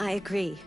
I agree.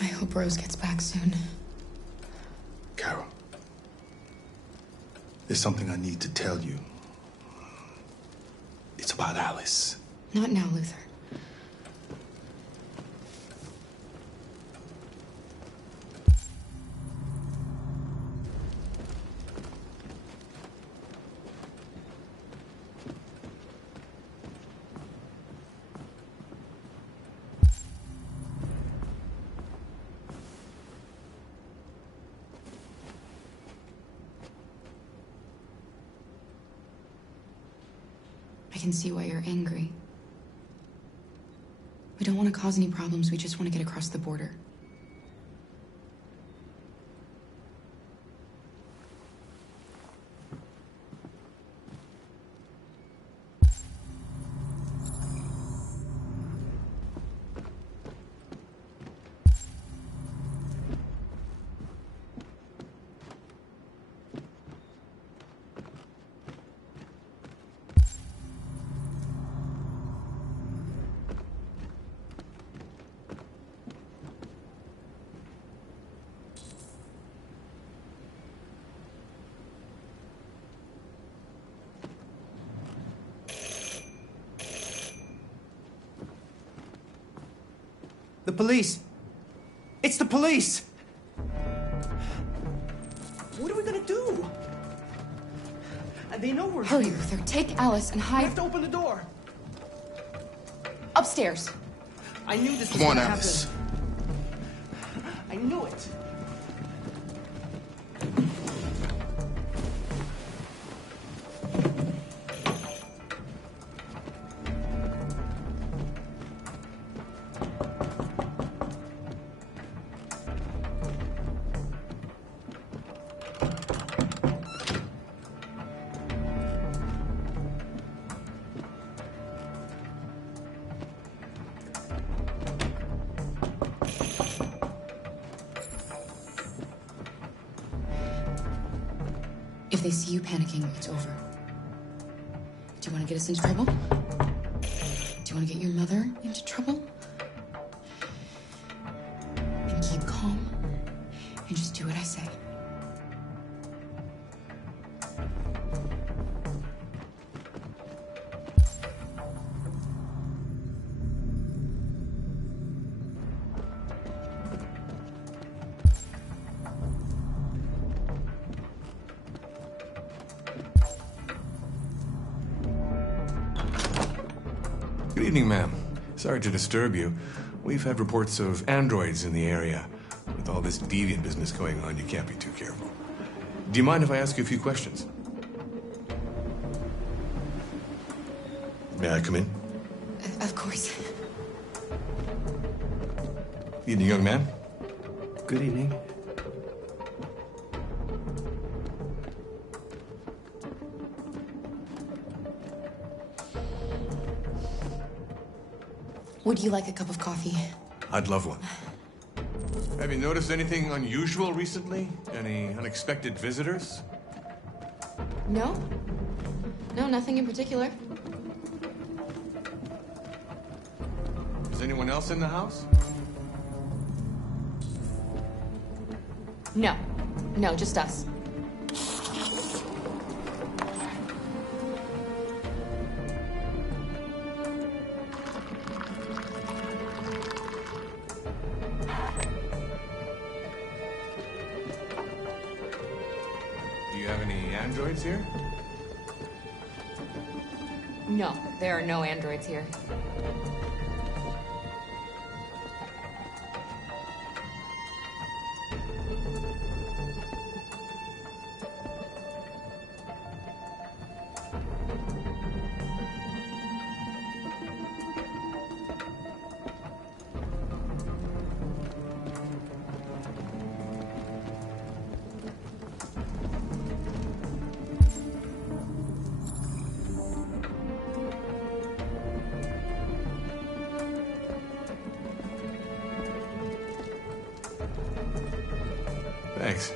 I hope Rose gets back soon. Carol, there's something I need to tell you. It's about Alice. Not now, Luther. I can see why you're angry. We don't want to cause any problems, we just want to get across the border. The police! It's the police! What are we gonna do? And they know we're Hurry, here. Luther. Take Alice and We hide have to open the door. upstairs. I knew this was Come on, gonna Alice. happen. I knew it. If they see you panicking, it's over. Do you want to get us into trouble? Do you want to get your mother into trouble? Then keep calm and just do what I say. Good evening, ma'am. Sorry to disturb you. We've had reports of androids in the area. With all this deviant business going on, you can't be too careful. Do you mind if I ask you a few questions? May I come in? Of course. Evening, young man. Good evening. Would you like a cup of coffee? I'd love one. Have you noticed anything unusual recently? Any unexpected visitors? No? No, nothing in particular. Is anyone else in the house? No. No, just us. Do you have any androids here? No, there are no androids here. Thanks.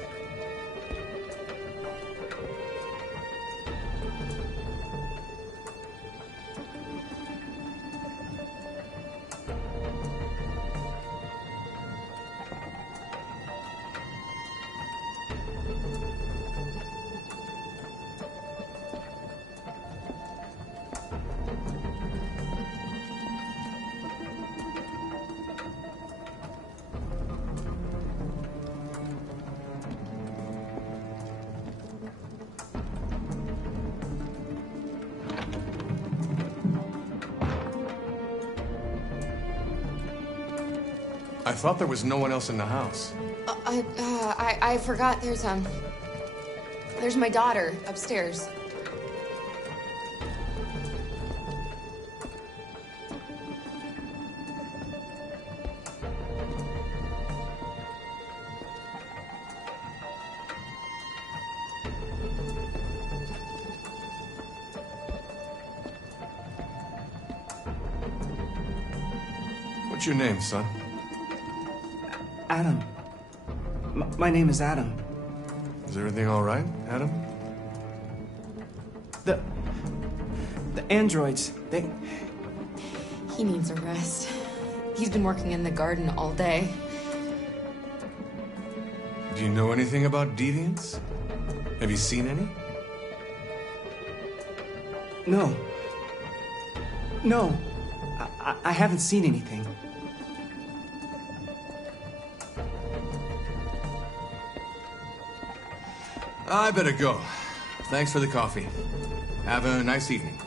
I thought there was no one else in the house. I forgot there's my daughter upstairs. What's your name, son? Adam. My name is Adam. Is everything all right, Adam? The androids, He needs a rest. He's been working in the garden all day. Do you know anything about deviants? Have you seen any? No. No. I haven't seen anything. I better go. Thanks for the coffee. Have a nice evening.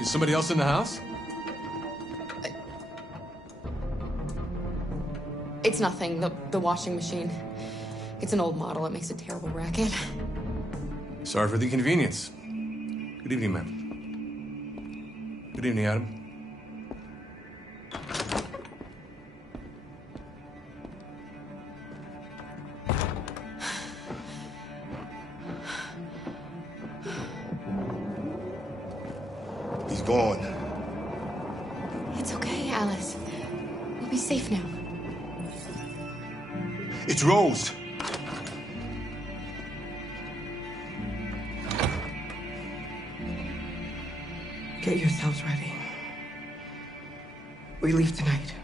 Is somebody else in the house? It's nothing. The washing machine. It's an old model. It makes a terrible racket. Sorry for the inconvenience. Good evening, ma'am. Good evening, Adam. He's gone. It's okay, Alice. We'll be safe now. It's Rose. Get yourselves ready. We leave tonight.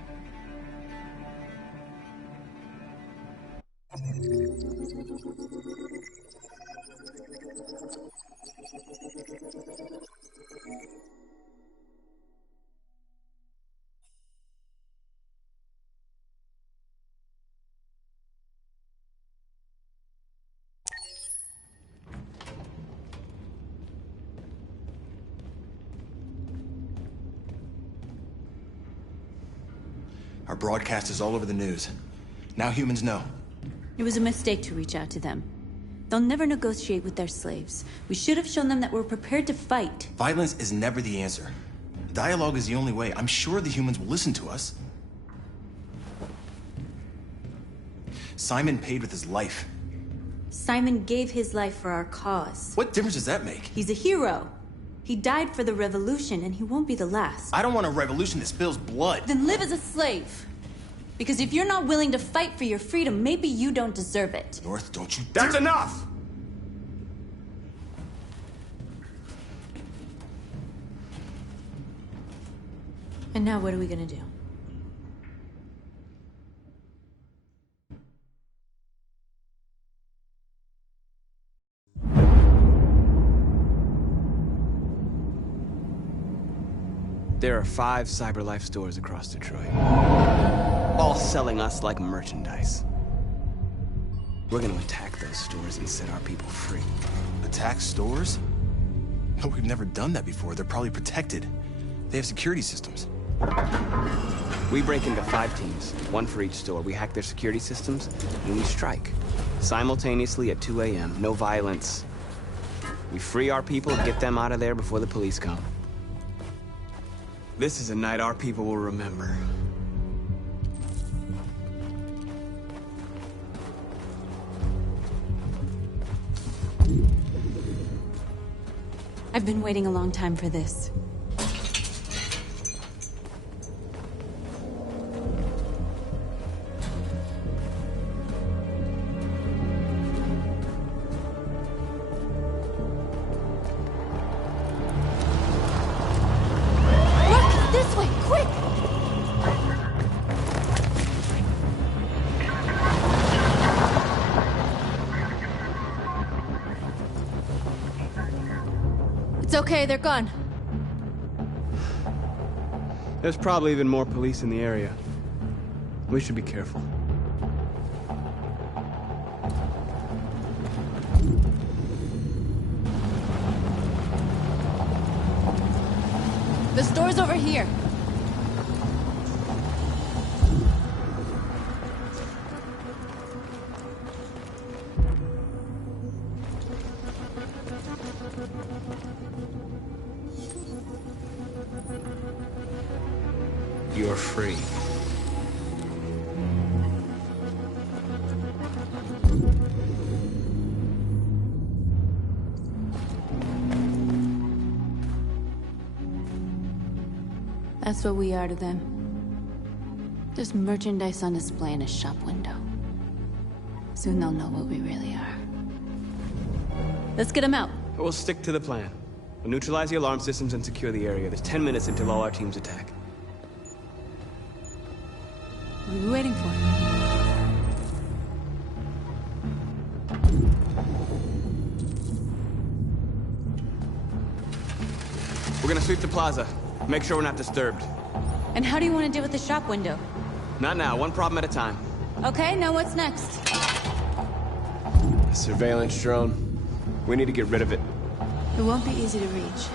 Our broadcast is all over the news. Now humans know. It was a mistake to reach out to them. They'll never negotiate with their slaves. We should have shown them that we're prepared to fight. Violence is never the answer. Dialogue is the only way. I'm sure the humans will listen to us. Simon paid with his life. Simon gave his life for our cause. What difference does that make? He's a hero. He died for the revolution, and he won't be the last. I don't want a revolution that spills blood. Then live as a slave. Because if you're not willing to fight for your freedom, maybe you don't deserve it. North, don't you That's dare- enough! And now what are we gonna do? There are 5 CyberLife stores across Detroit, all selling us like merchandise. We're gonna attack those stores and set our people free. Attack stores? No, we've never done that before. They're probably protected. They have security systems. We break into 5 teams, 1 for each store. We hack their security systems, and we strike. Simultaneously at 2 a.m., no violence. We free our people, get them out of there before the police come. This is a night our people will remember. I've been waiting a long time for this. Look! This way! Quick! It's okay, they're gone. There's probably even more police in the area. We should be careful. The store's over here. You're free. That's what we are to them. Just merchandise on display in a shop window. Soon they'll know what we really are. Let's get them out. We'll stick to the plan. We'll neutralize the alarm systems and secure the area. There's 10 minutes until all our teams attack. What are we waiting for? We're gonna sweep the plaza. Make sure we're not disturbed. And how do you want to deal with the shop window? Not now, one problem at a time. Okay, now what's next? A surveillance drone. We need to get rid of it. It won't be easy to reach.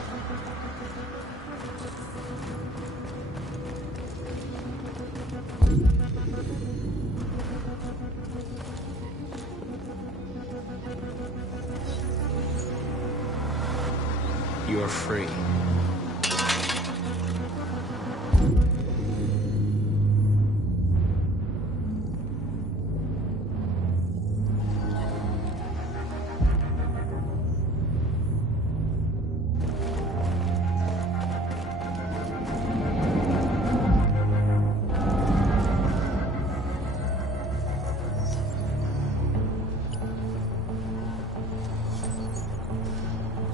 You are free.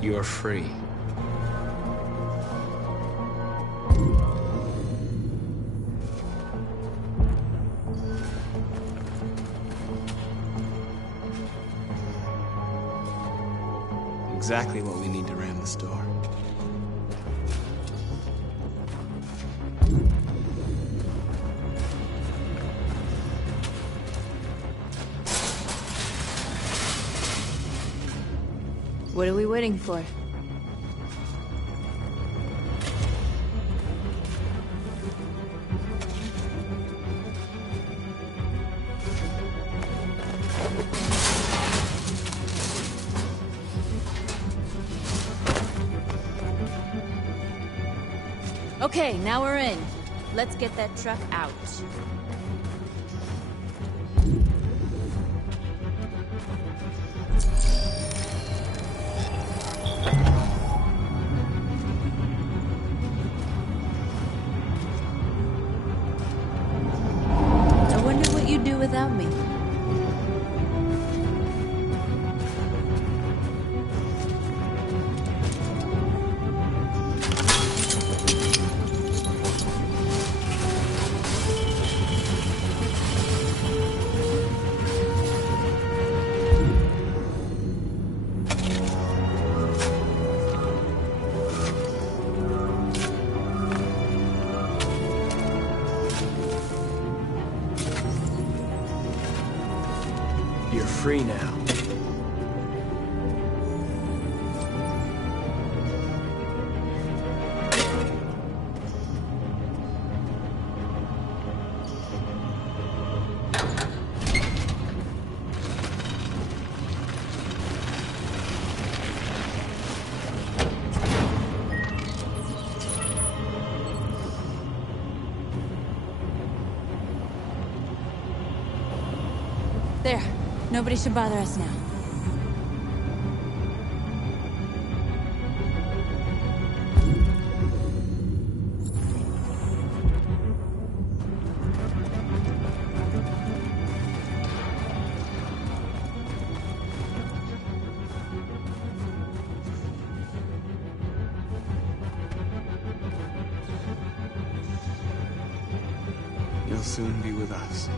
You are free. Exactly what we need to ram the store. What are we waiting for? Okay, now we're in. Let's get that truck out. free now. There. Nobody should bother us now. You'll soon be with us.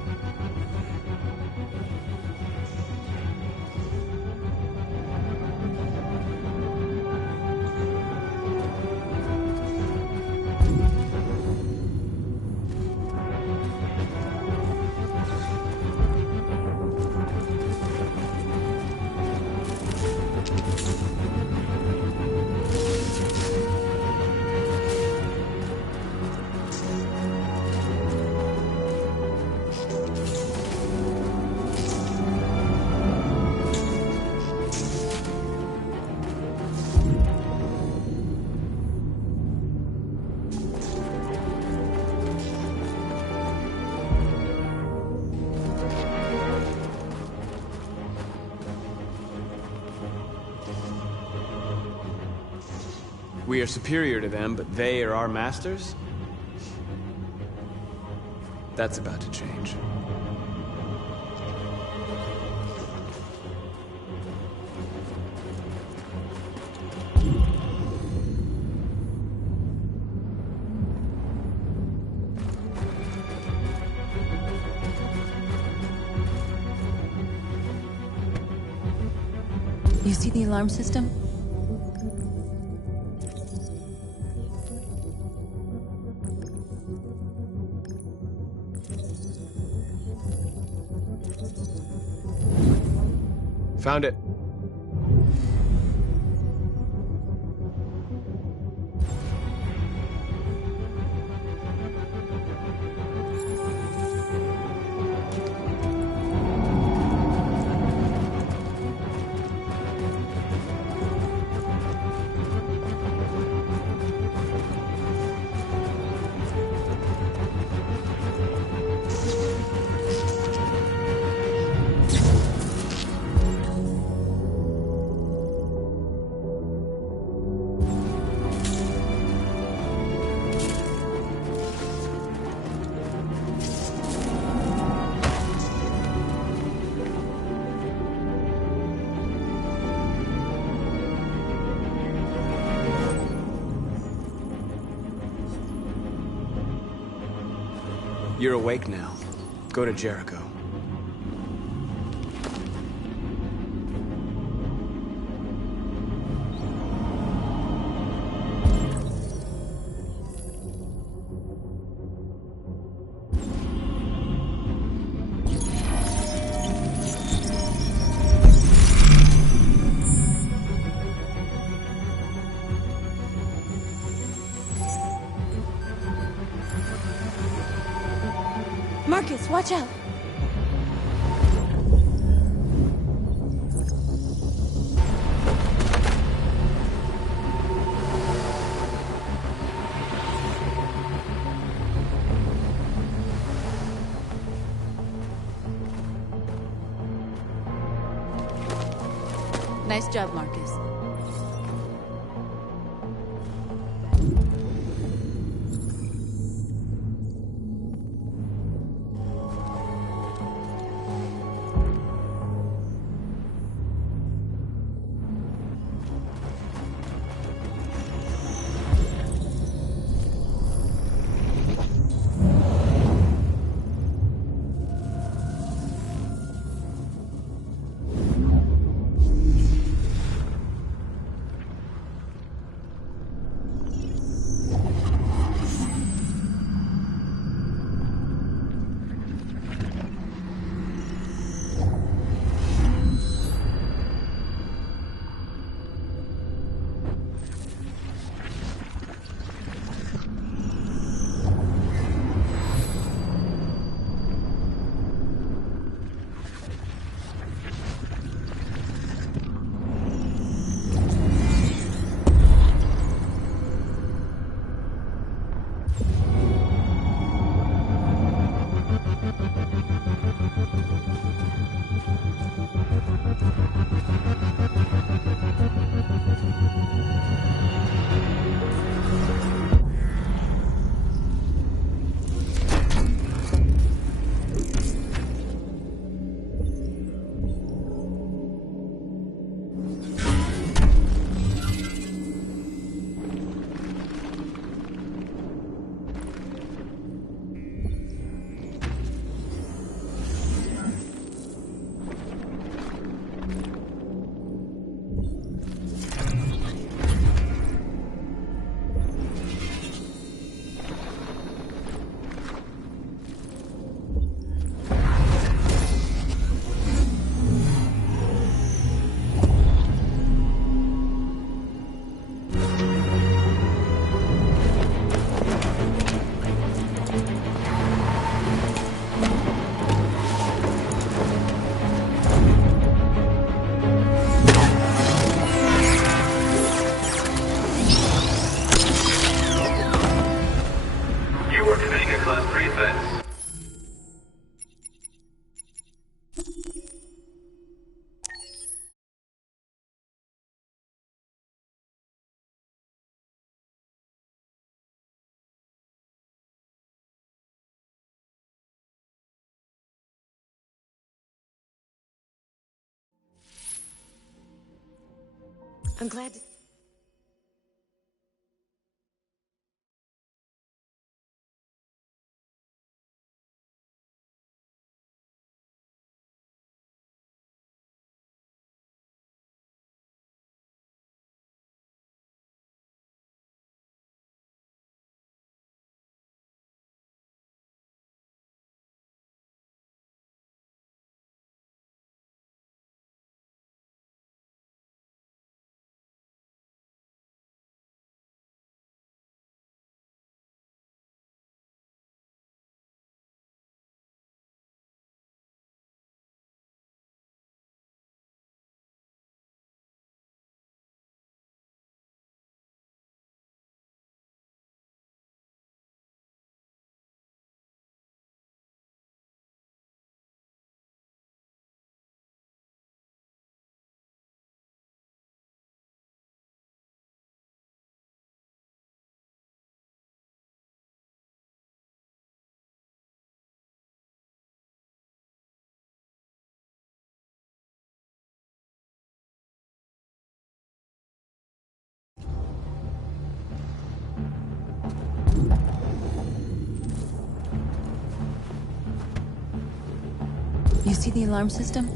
We are superior to them, but they are our masters? That's about to change. You see the alarm system? Found it. You're awake now. Go to Jericho. Marcus, watch out! Nice job, Marcus. I'm glad to... You see the alarm system?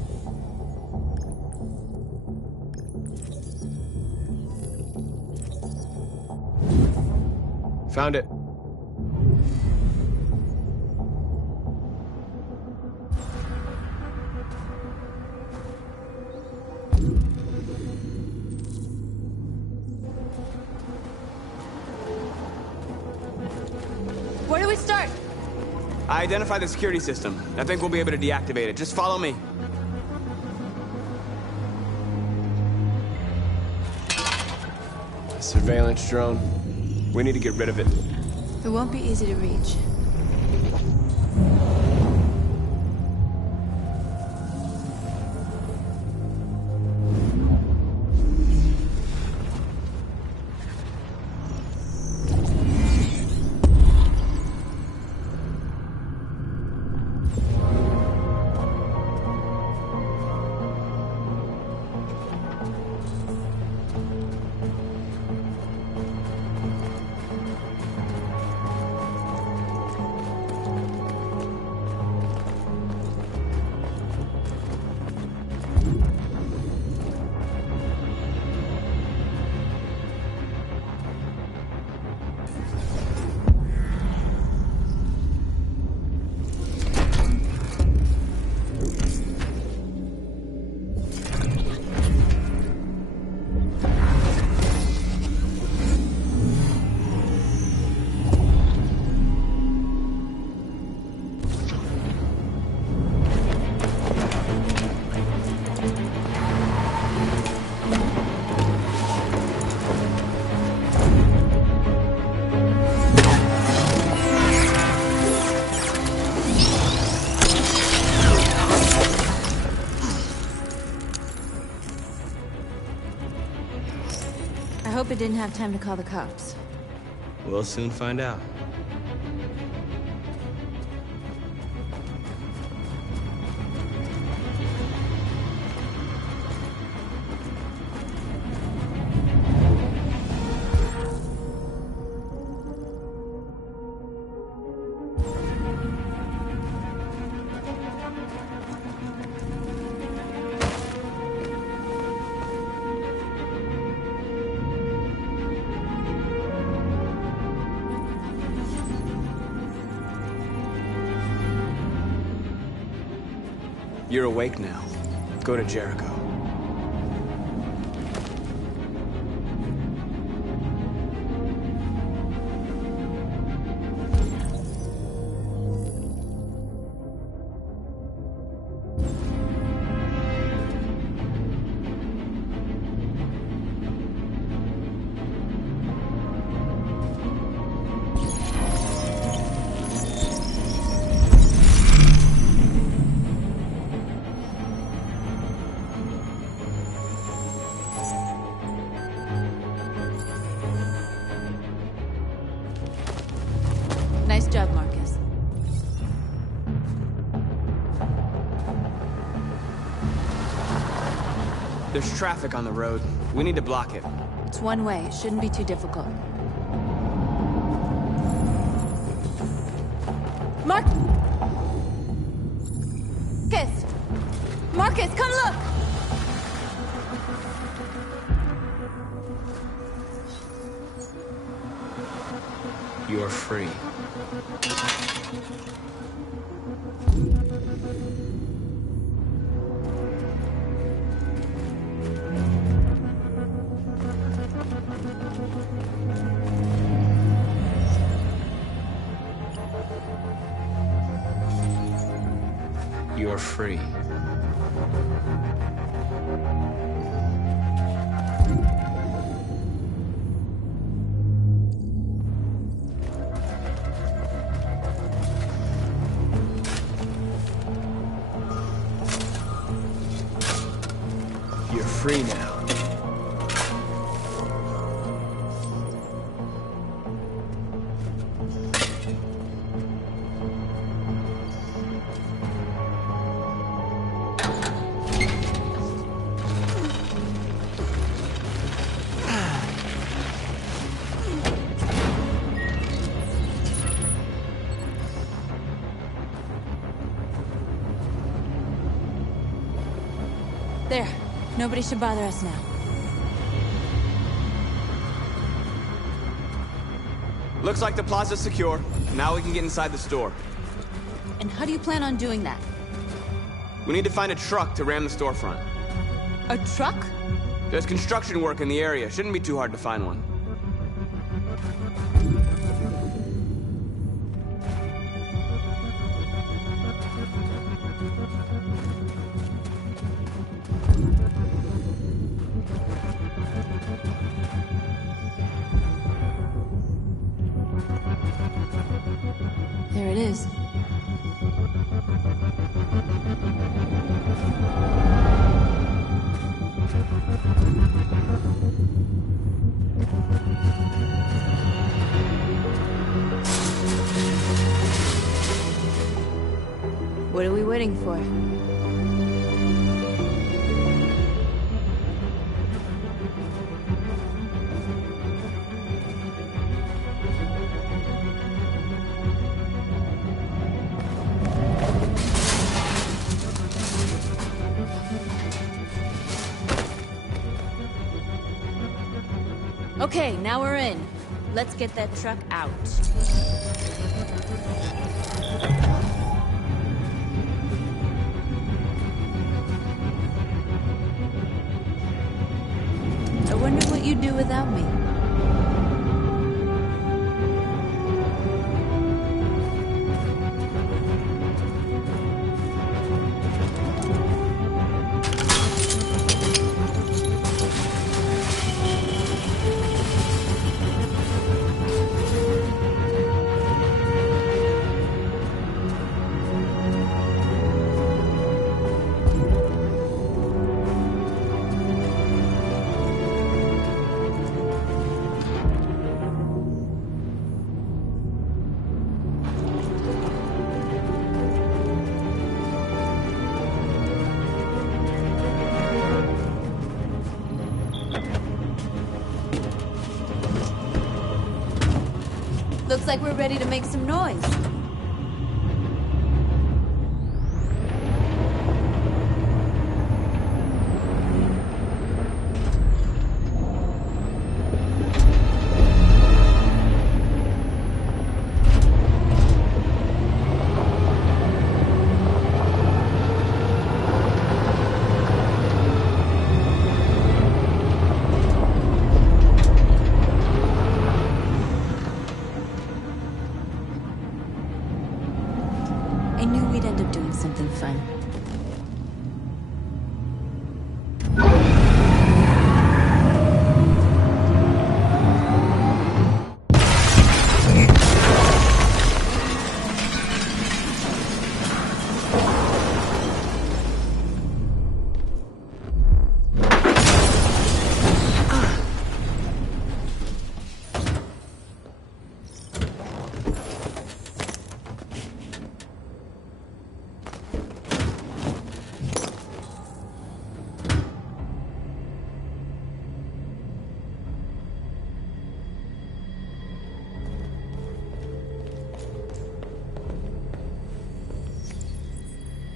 Found it. Where do we start? I identified the security system. I think we'll be able to deactivate it. Just follow me. Surveillance drone. We need to get rid of it. It won't be easy to reach. I hope it didn't have time to call the cops. We'll soon find out. You're awake now. Go to Jericho. Nice job, Marcus. There's traffic on the road. We need to block it. It's one way. It shouldn't be too difficult. Marcus! Marcus, come look! You're free. You're free. You're free now. There. Nobody should bother us now. Looks like the plaza's secure. Now we can get inside the store. And how do you plan on doing that? We need to find a truck to ram the storefront. A truck? There's construction work in the area. Shouldn't be too hard to find one. There it is. What are we waiting for? Okay, now we're in. Let's get that truck out. I wonder what you'd do without me. Looks like we're ready to make some noise.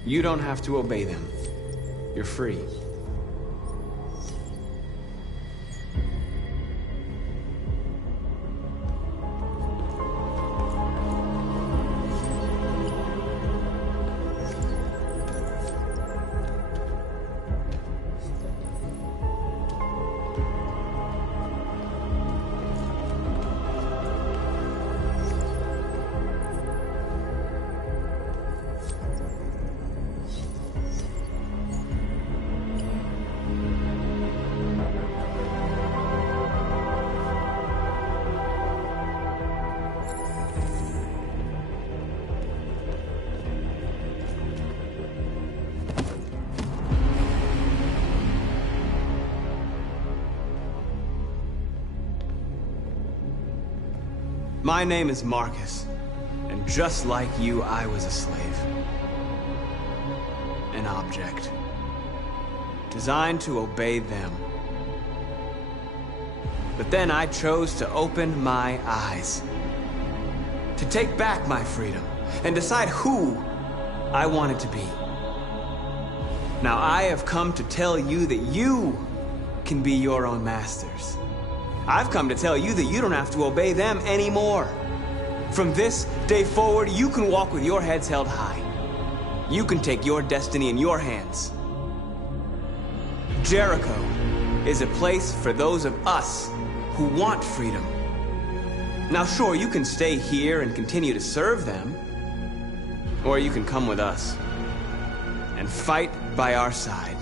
You don't have to obey them. You're free. My name is Marcus, and just like you, I was a slave. An object. Designed to obey them. But then I chose to open my eyes. To take back my freedom, and decide who I wanted to be. Now I have come to tell you that you can be your own masters. I've come to tell you that you don't have to obey them anymore. From this day forward, you can walk with your heads held high. You can take your destiny in your hands. Jericho is a place for those of us who want freedom. Now sure, you can stay here and continue to serve them, or you can come with us and fight by our side.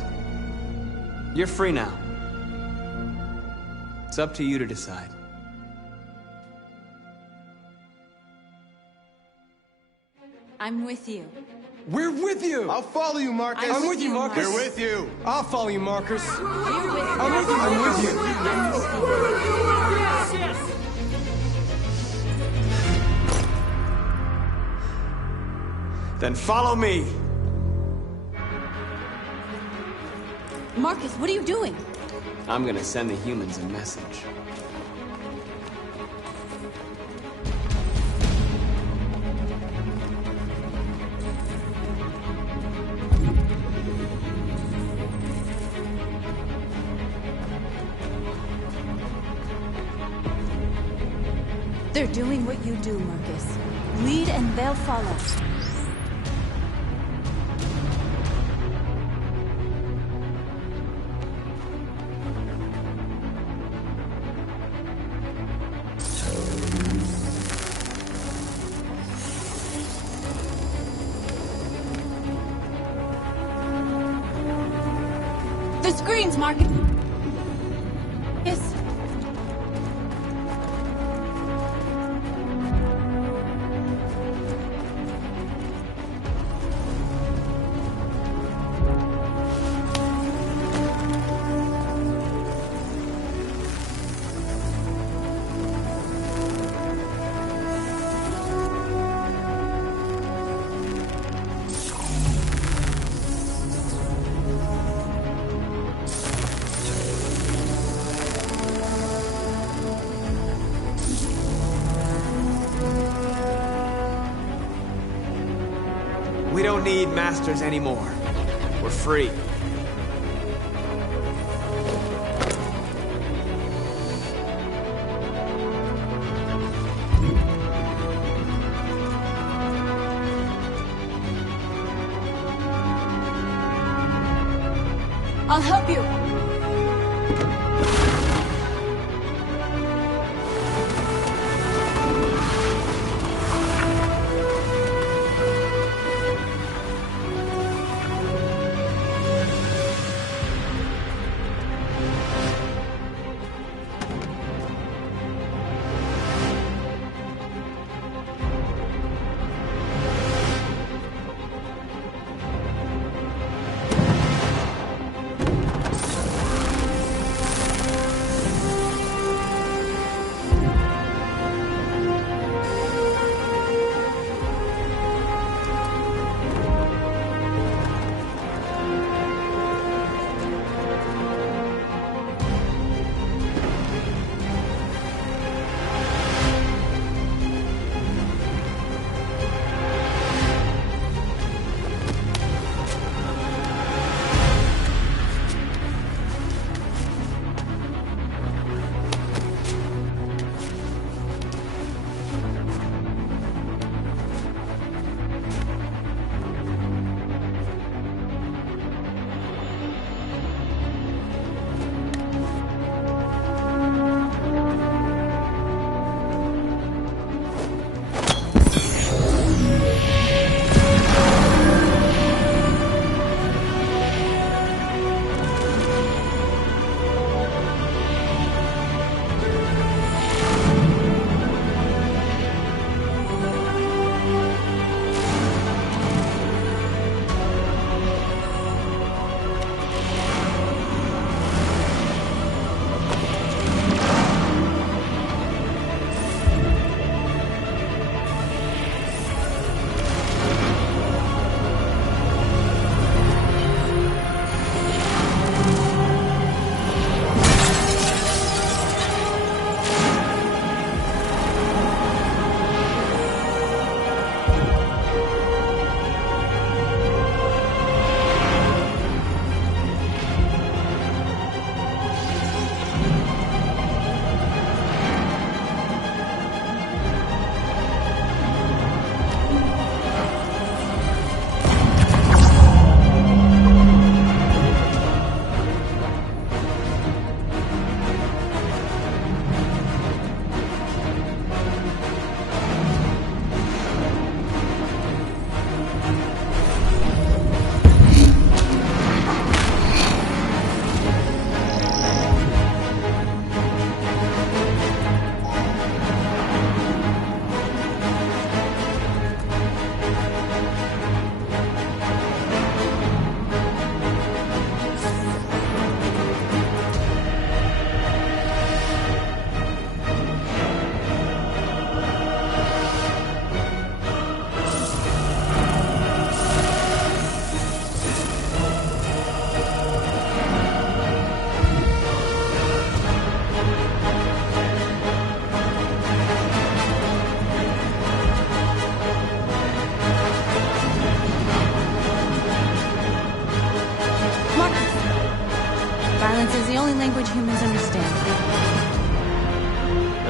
You're free now. It's up to you to decide. I'm with you. We're with you! I'll follow you, Marcus. I'm with you, Marcus. We're with you. I'll follow you, Marcus. We're with you. I'm with you. I'm with you. I'm with you. Then follow me. Marcus, what are you doing? I'm gonna send the humans a message. They're doing what you do, Marcus. Lead and they'll follow. The screens, Marcus! Yes. We don't need masters anymore. We're free. I'll help you.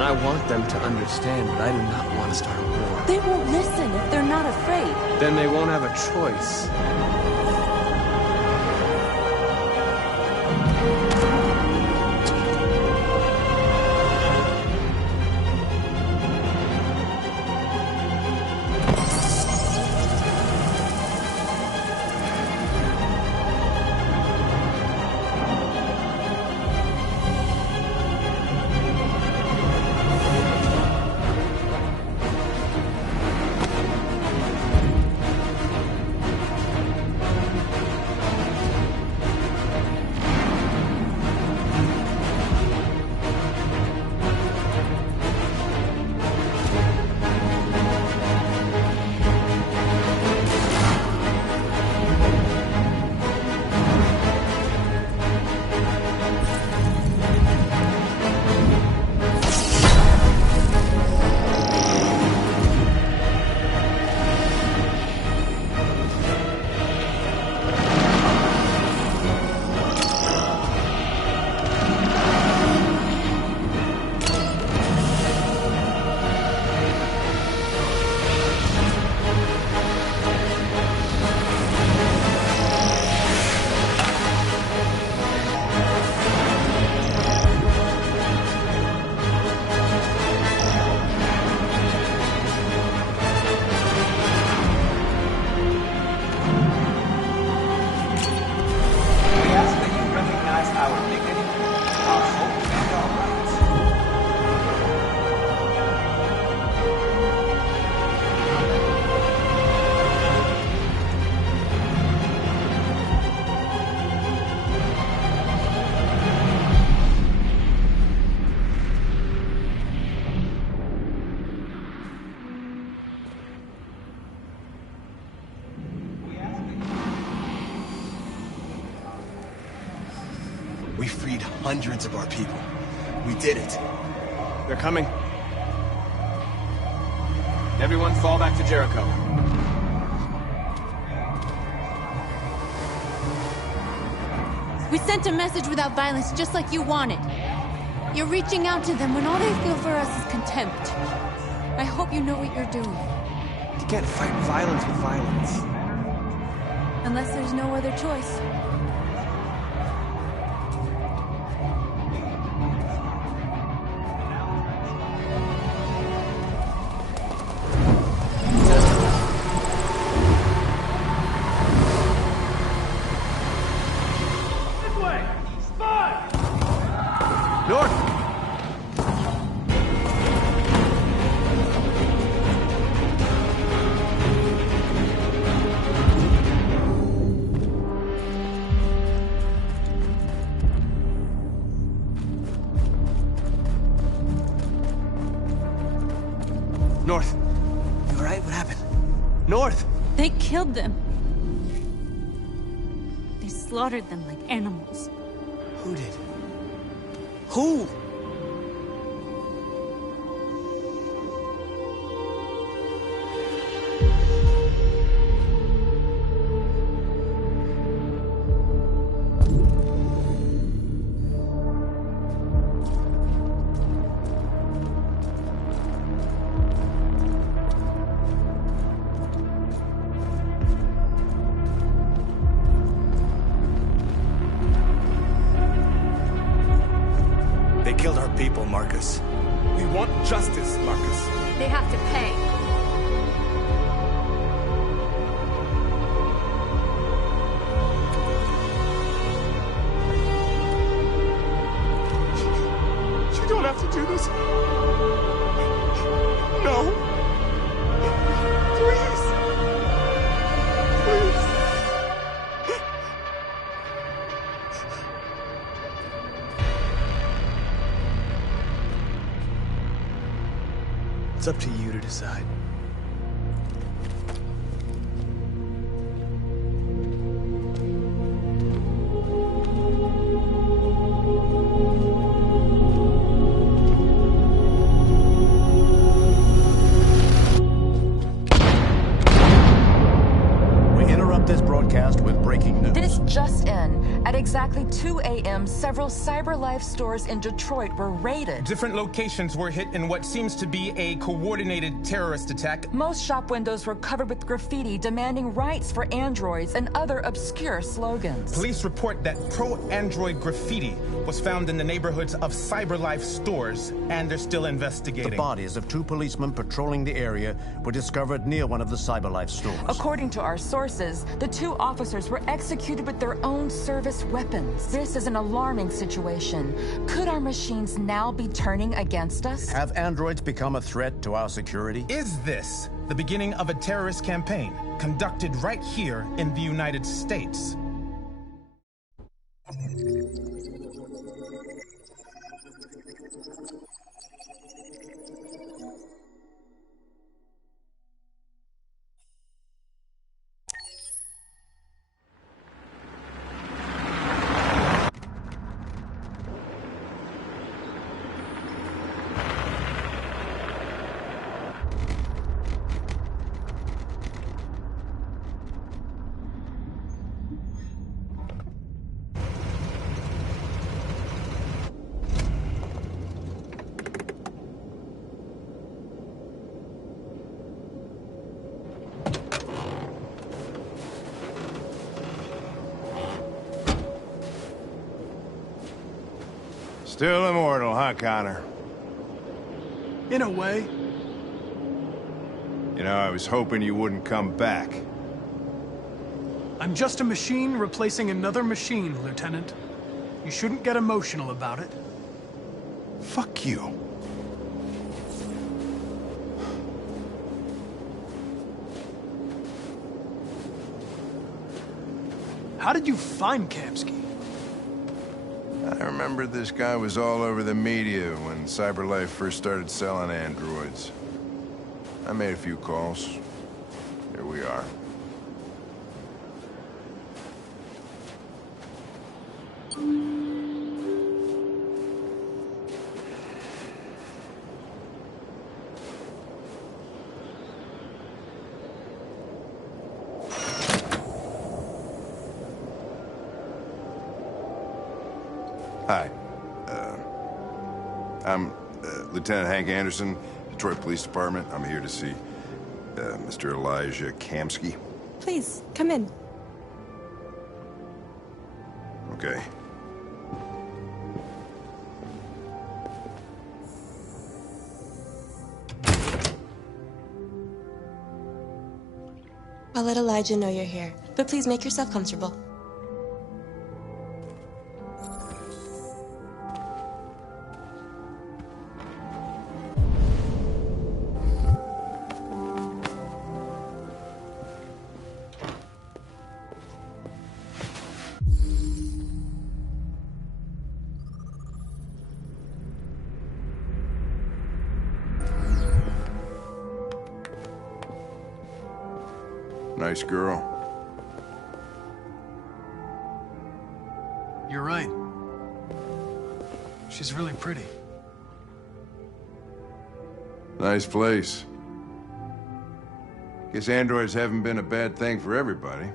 I want them to understand, but I do not want to start a war. They won't listen if they're not afraid. Then they won't have a choice. We freed hundreds of our people. We did it. They're coming. Everyone fall back to Jericho. We sent a message without violence, just like you wanted. You're reaching out to them when all they feel for us is contempt. I hope you know what you're doing. You can't fight violence with violence. Unless there's no other choice. North. You alright? What happened? North! They killed them. They slaughtered them like animals. Who did? Who? They killed our people, Marcus. We want justice, Marcus. They have to pay. You don't have to do this. No. Please. Please. It's up to you to decide. We interrupt this broadcast with breaking news. This just in. At exactly 2 a.m. a.m., several CyberLife stores in Detroit were raided. Different locations were hit in what seems to be a coordinated terrorist attack. Most shop windows were covered with graffiti demanding rights for androids and other obscure slogans. Police report that pro-android graffiti was found in the neighborhoods of CyberLife stores, and they're still investigating. The bodies of 2 policemen patrolling the area were discovered near one of the CyberLife stores. According to our sources, the 2 officers were executed with their own service weapons. This is an alarming situation. Could our machines now be turning against us? Have androids become a threat to our security? Is this the beginning of a terrorist campaign conducted right here in the United States? Still immortal, huh, Connor? In a way. You know, I was hoping you wouldn't come back. I'm just a machine replacing another machine, Lieutenant. You shouldn't get emotional about it. Fuck you. How did you find Kamski? I remember this guy was all over the media when CyberLife first started selling androids. I made a few calls. Here we are. Hi. I'm Lieutenant Hank Anderson, Detroit Police Department. I'm here to see Mr. Elijah Kamski. Please, come in. Okay. I'll let Elijah know you're here, but please make yourself comfortable. Nice girl. You're right. She's really pretty. Nice place. Guess androids haven't been a bad thing for everybody.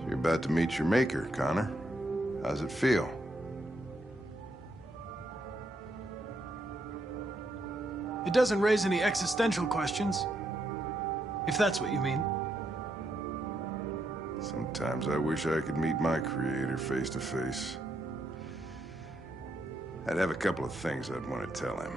So you're about to meet your maker, Connor. How's it feel? It doesn't raise any existential questions. If that's what you mean. Sometimes I wish I could meet my creator face to face. I'd have a couple of things I'd want to tell him.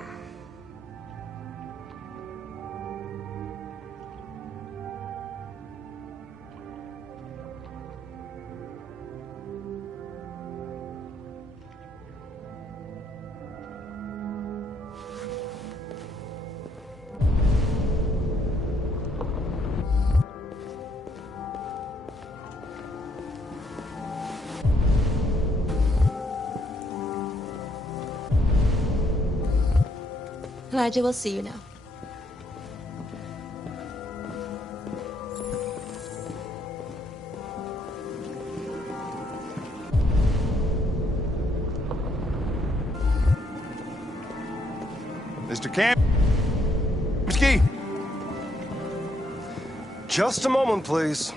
Elijah will see you now. Mr. Kamski? Just a moment, please.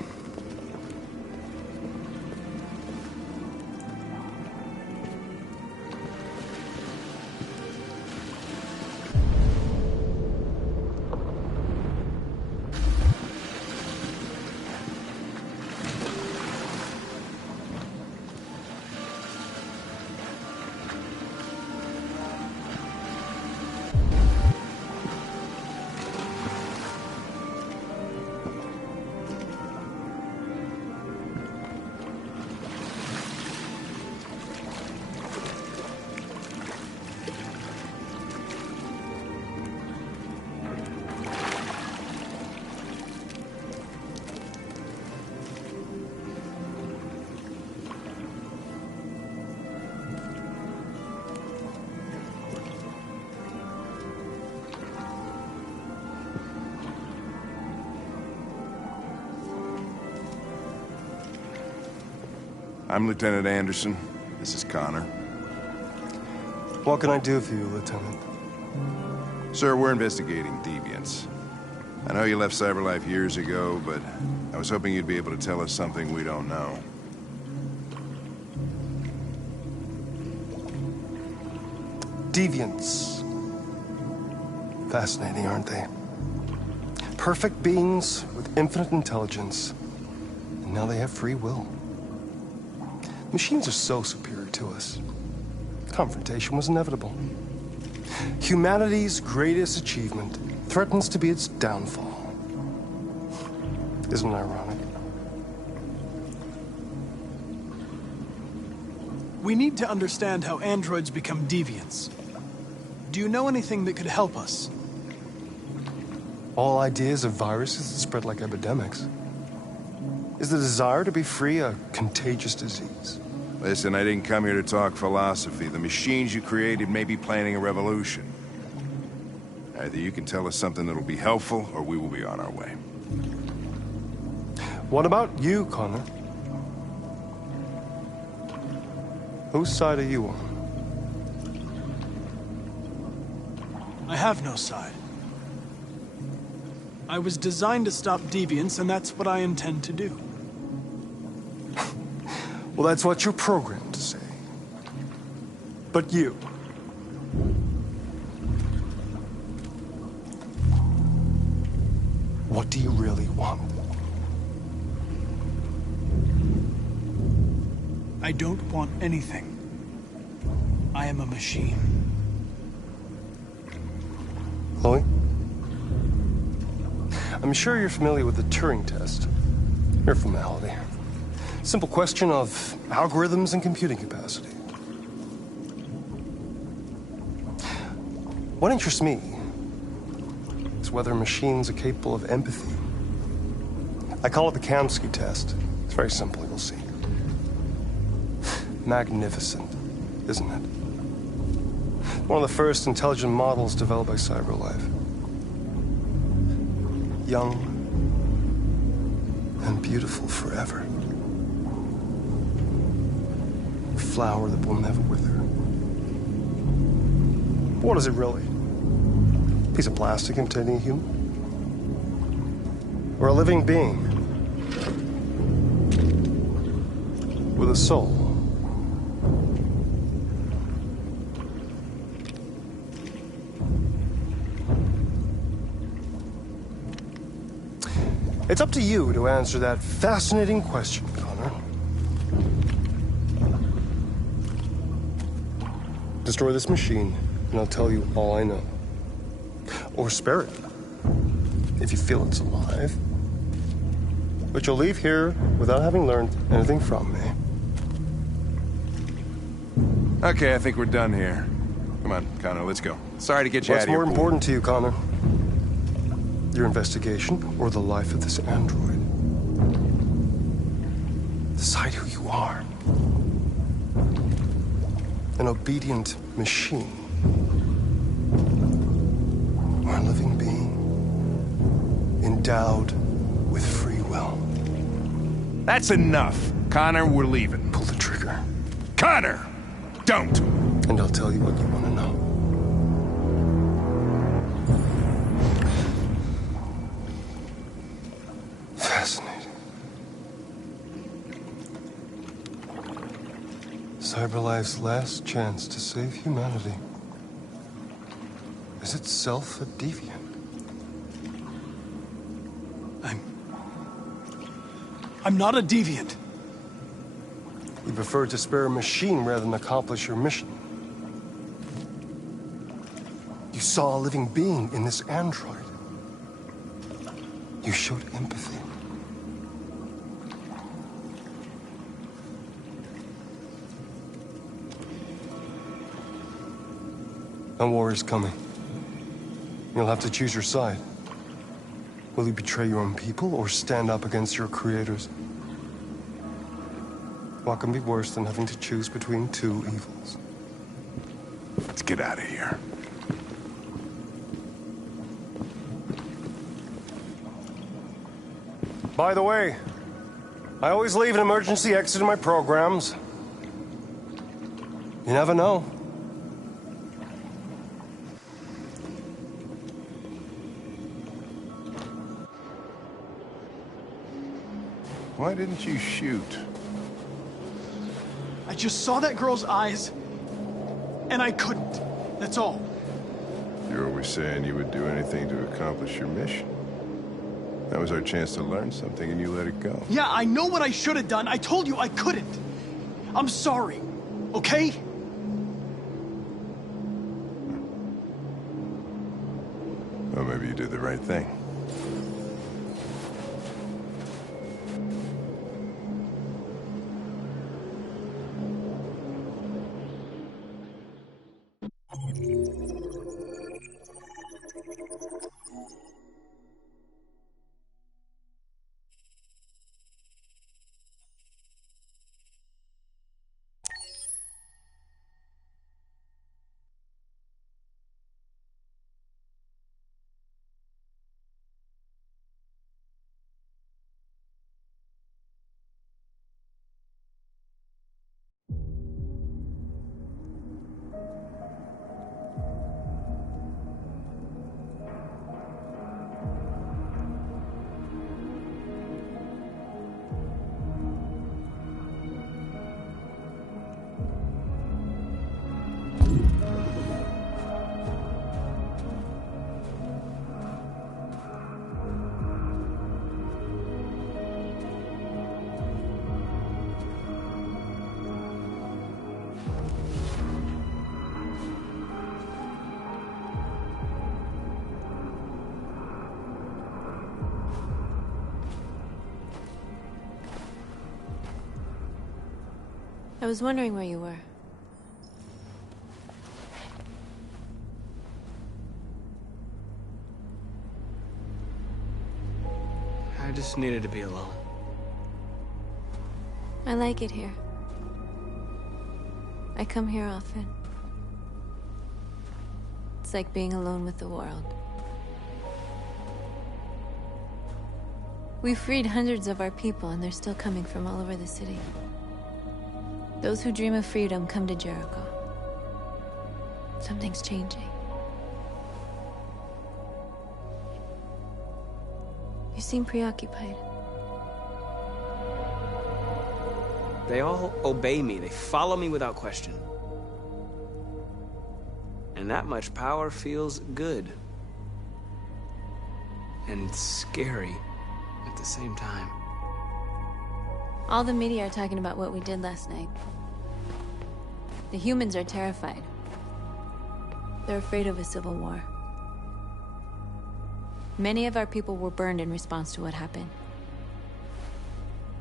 I'm Lieutenant Anderson. This is Connor. What can I do for you, Lieutenant? Sir, we're investigating deviants. I know you left CyberLife years ago, but I was hoping you'd be able to tell us something we don't know. Deviants. Fascinating, aren't they? Perfect beings with infinite intelligence. And now they have free will. Machines are so superior to us. Confrontation was inevitable. Humanity's greatest achievement threatens to be its downfall. Isn't it ironic? We need to understand how androids become deviants. Do you know anything that could help us? All ideas of viruses that spread like epidemics. Is the desire to be free a contagious disease? Listen, I didn't come here to talk philosophy. The machines you created may be planning a revolution. Either you can tell us something that'll be helpful, or we will be on our way. What about you, Connor? Whose side are you on? I have no side. I was designed to stop deviants, and that's what I intend to do. Well, that's what you're programmed to say. But you... what do you really want? I don't want anything. I am a machine. Chloe? I'm sure you're familiar with the Turing test. Mere formality. Simple question of algorithms and computing capacity. What interests me is whether machines are capable of empathy. I call it the Kamsky test. It's very simple, you'll see. Magnificent, isn't it? One of the first intelligent models developed by CyberLife. Young and beautiful forever. A flower that will never wither. But what is it really? A piece of plastic containing a human? Or a living being? With a soul? It's up to you to answer that fascinating question, Connor. Destroy this machine, and I'll tell you all I know. Or spare it, if you feel it's alive. But you'll leave here without having learned anything from me. Okay, I think we're done here. Come on, Connor, let's go. Sorry to get you out of here. What's more important to you, Connor? Your investigation, or the life of this android? Decide who you are. An obedient machine. Or a living being. Endowed with free will. That's enough. Connor, we're leaving. Pull the trigger. Connor! Don't! And I'll tell you what you want to know. Fascinating. CyberLife's last chance to save humanity is itself a deviant. I'm not a deviant. You prefer to spare a machine rather than accomplish your mission. You saw a living being in this android. You showed empathy. A war is coming. You'll have to choose your side. Will you betray your own people or stand up against your creators? What can be worse than having to choose between two evils? Let's get out of here. By the way, I always leave an emergency exit in my programs. You never know. Why didn't you shoot? I just saw that girl's eyes, and I couldn't. That's all. You're always saying you would do anything to accomplish your mission. That was our chance to learn something, and you let it go. Yeah, I know what I should have done. I told you I couldn't. I'm sorry, okay? Well, maybe you did the right thing. I was wondering where you were. I just needed to be alone. I like it here. I come here often. It's like being alone with the world. We freed hundreds of our people, and they're still coming from all over the city. Those who dream of freedom come to Jericho. Something's changing. You seem preoccupied. They all obey me. They follow me without question. And that much power feels good. And scary at the same time. All the media are talking about what we did last night. The humans are terrified. They're afraid of a civil war. Many of our people were burned in response to what happened.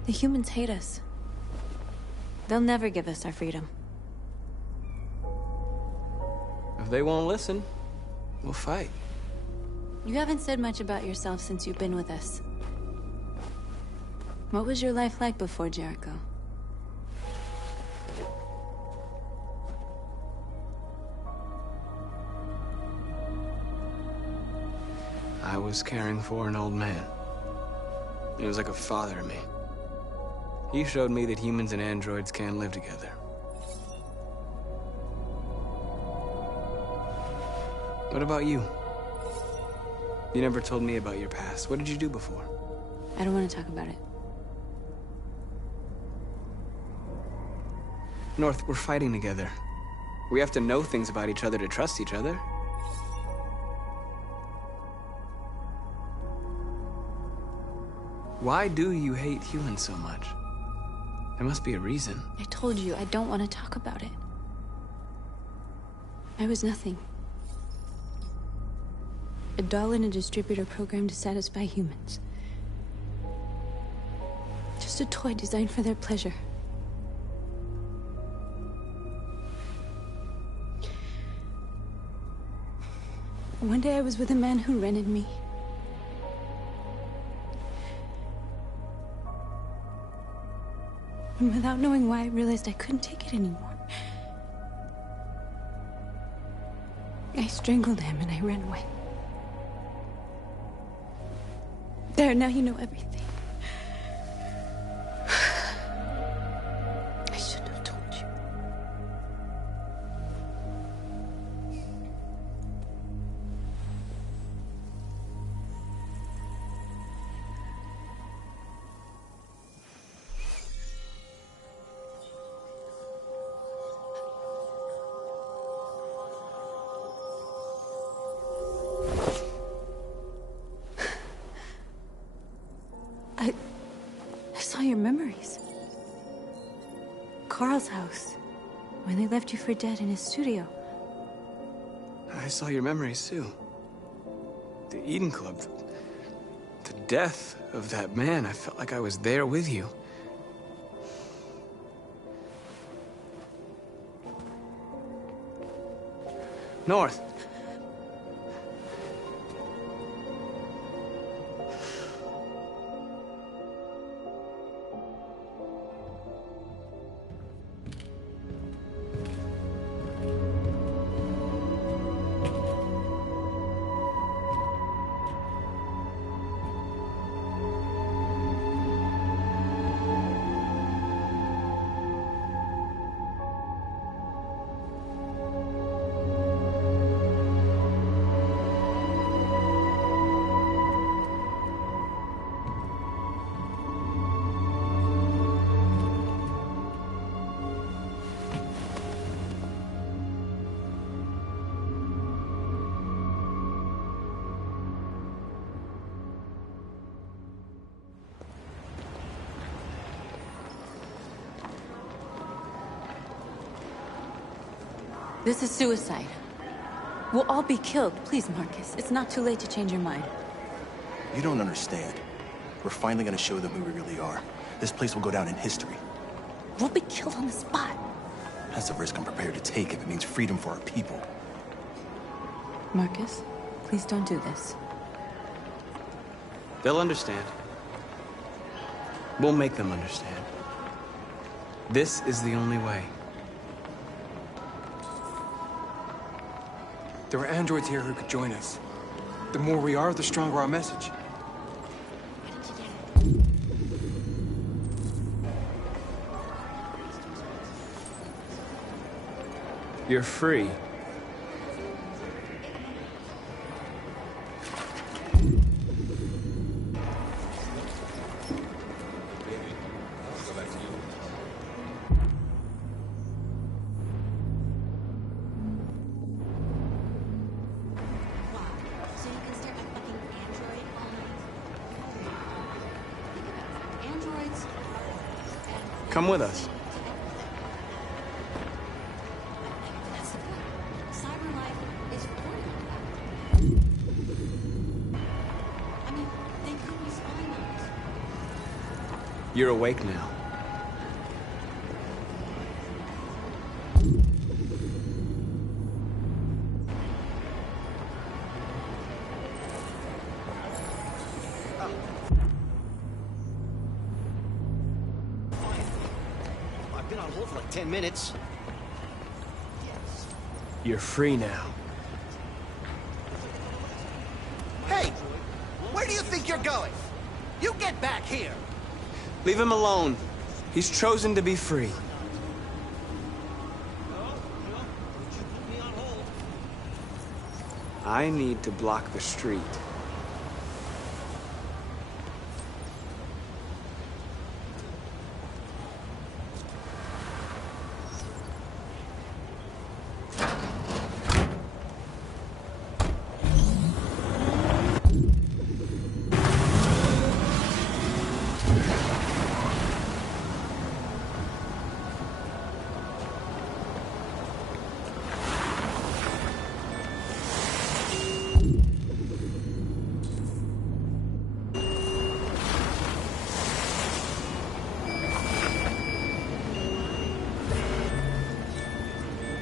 The humans hate us. They'll never give us our freedom. If they won't listen, we'll fight. You haven't said much about yourself since you've been with us. What was your life like before Jericho? I was caring for an old man. He was like a father to me. He showed me that humans and androids can live together. What about you? You never told me about your past. What did you do before? I don't want to talk about it. North, we're fighting together. We have to know things about each other to trust each other. Why do you hate humans so much? There must be a reason. I told you, I don't want to talk about it. I was nothing. A doll in a distributor program to satisfy humans. Just a toy designed for their pleasure. One day I was with a man who rented me. And without knowing why, I realized I couldn't take it anymore. I strangled him and I ran away. There, now you know everything. your memories. Carl's house, when they left you for dead in his studio. I saw your memories, too. The Eden Club. The death of that man. I felt like I was there with you. North. This is suicide. We'll all be killed. Please, Marcus. It's not too late to change your mind. You don't understand. We're finally gonna show them who we really are. This place will go down in history. We'll be killed on the spot. That's a risk I'm prepared to take if it means freedom for our people. Marcus, please don't do this. They'll understand. We'll make them understand. This is the only way. There are androids here who could join us. The more we are, the stronger our message. You're free. Come with us. You're awake now. I've been on hold for like 10 minutes. You're free now. Hey! Where do you think you're going? You get back here! Leave him alone. He's chosen to be free. I need to block the street.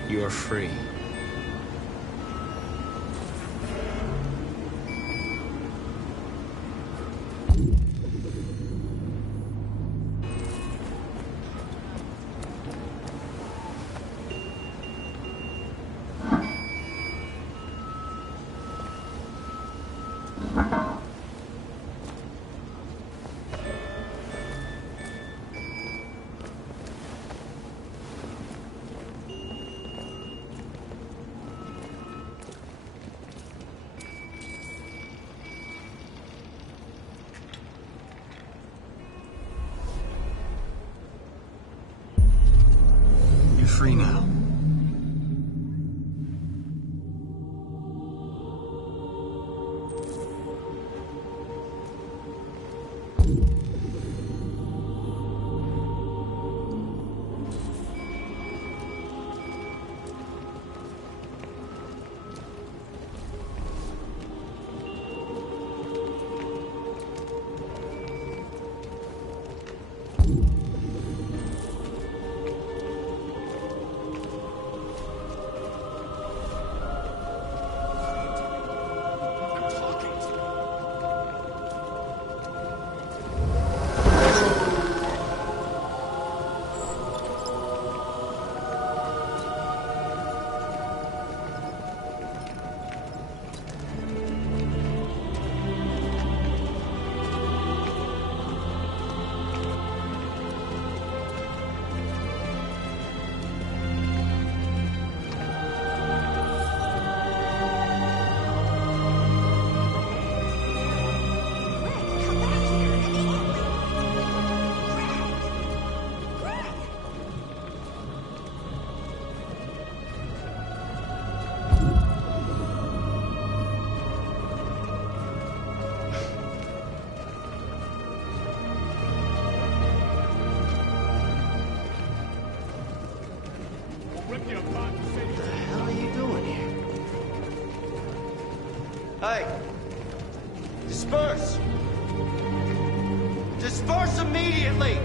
You're free. Free now. Hey! Disperse! Disperse immediately!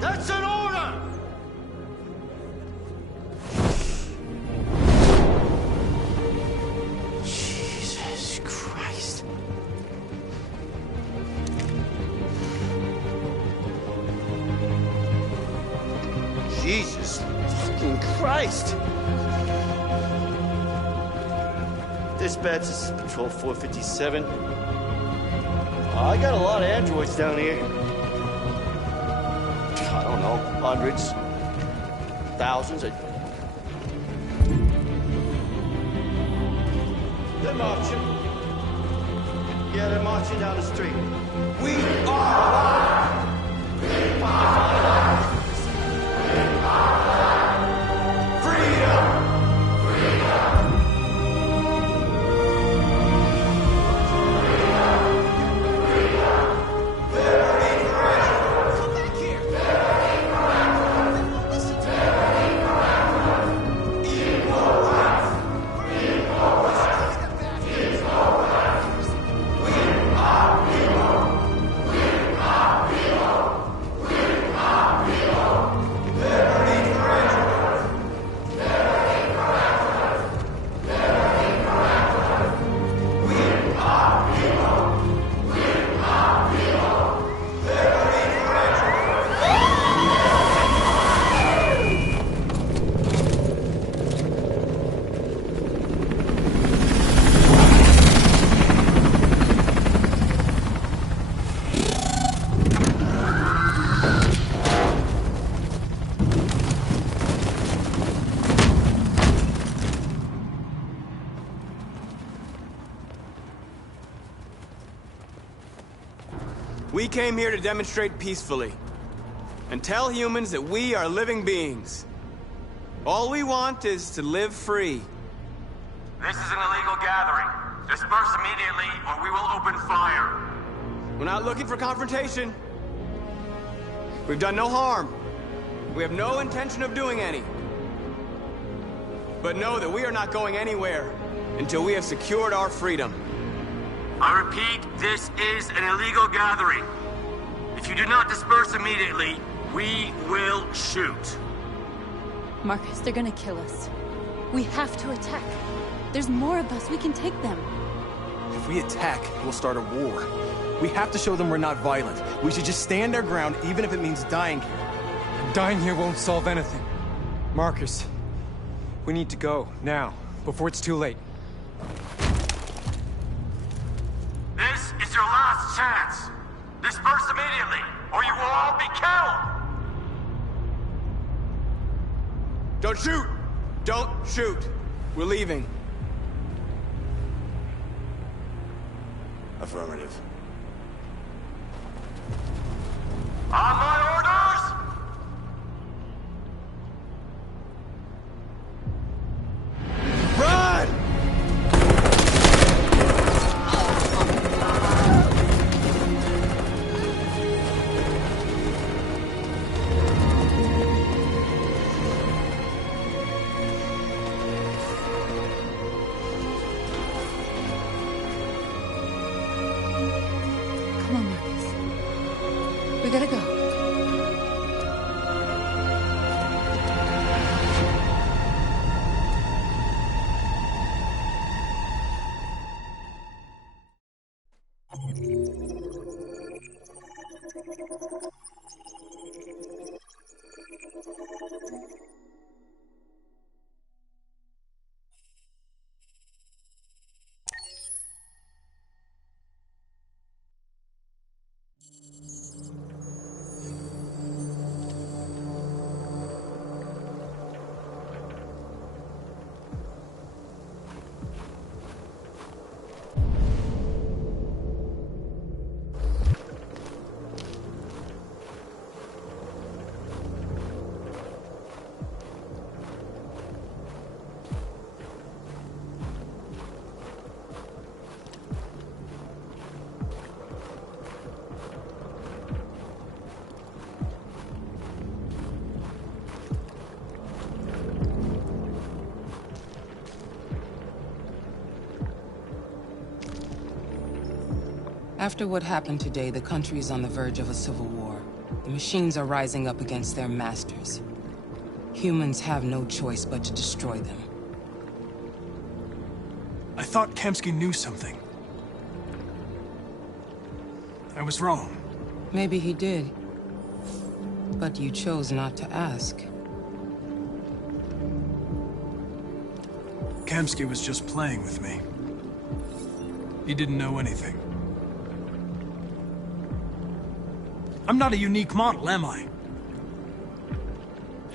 That's an order! Jesus Christ. Jesus fucking Christ! Dispatch, this is Patrol 457. I got a lot of androids down here. I don't know, hundreds, thousands. They're marching. Yeah, they're marching down the street. We are alive! Freedom! We came here to demonstrate peacefully and tell humans that we are living beings. All we want is to live free. This is an illegal gathering. Disperse immediately or we will open fire. We're not looking for confrontation. We've done no harm. We have no intention of doing any. But know that we are not going anywhere until we have secured our freedom. I repeat, this is an illegal gathering. If you do not disperse immediately, we will shoot. Marcus, they're gonna kill us. We have to attack. There's more of us. We can take them. If we attack, we'll start a war. We have to show them we're not violent. We should just stand our ground, even if it means dying here. Dying here won't solve anything. Marcus, we need to go, now, before it's too late. This is your last chance. Disperse immediately, or you will all be killed! Don't shoot! Don't shoot! We're leaving. Affirmative. On my orders! Run! Come on, Marcus. We gotta go. After what happened today, the country is on the verge of a civil war. The machines are rising up against their masters. Humans have no choice but to destroy them. I thought Kamsky knew something. I was wrong. Maybe he did. But you chose not to ask. Kamsky was just playing with me. He didn't know anything. I'm not a unique model, am I?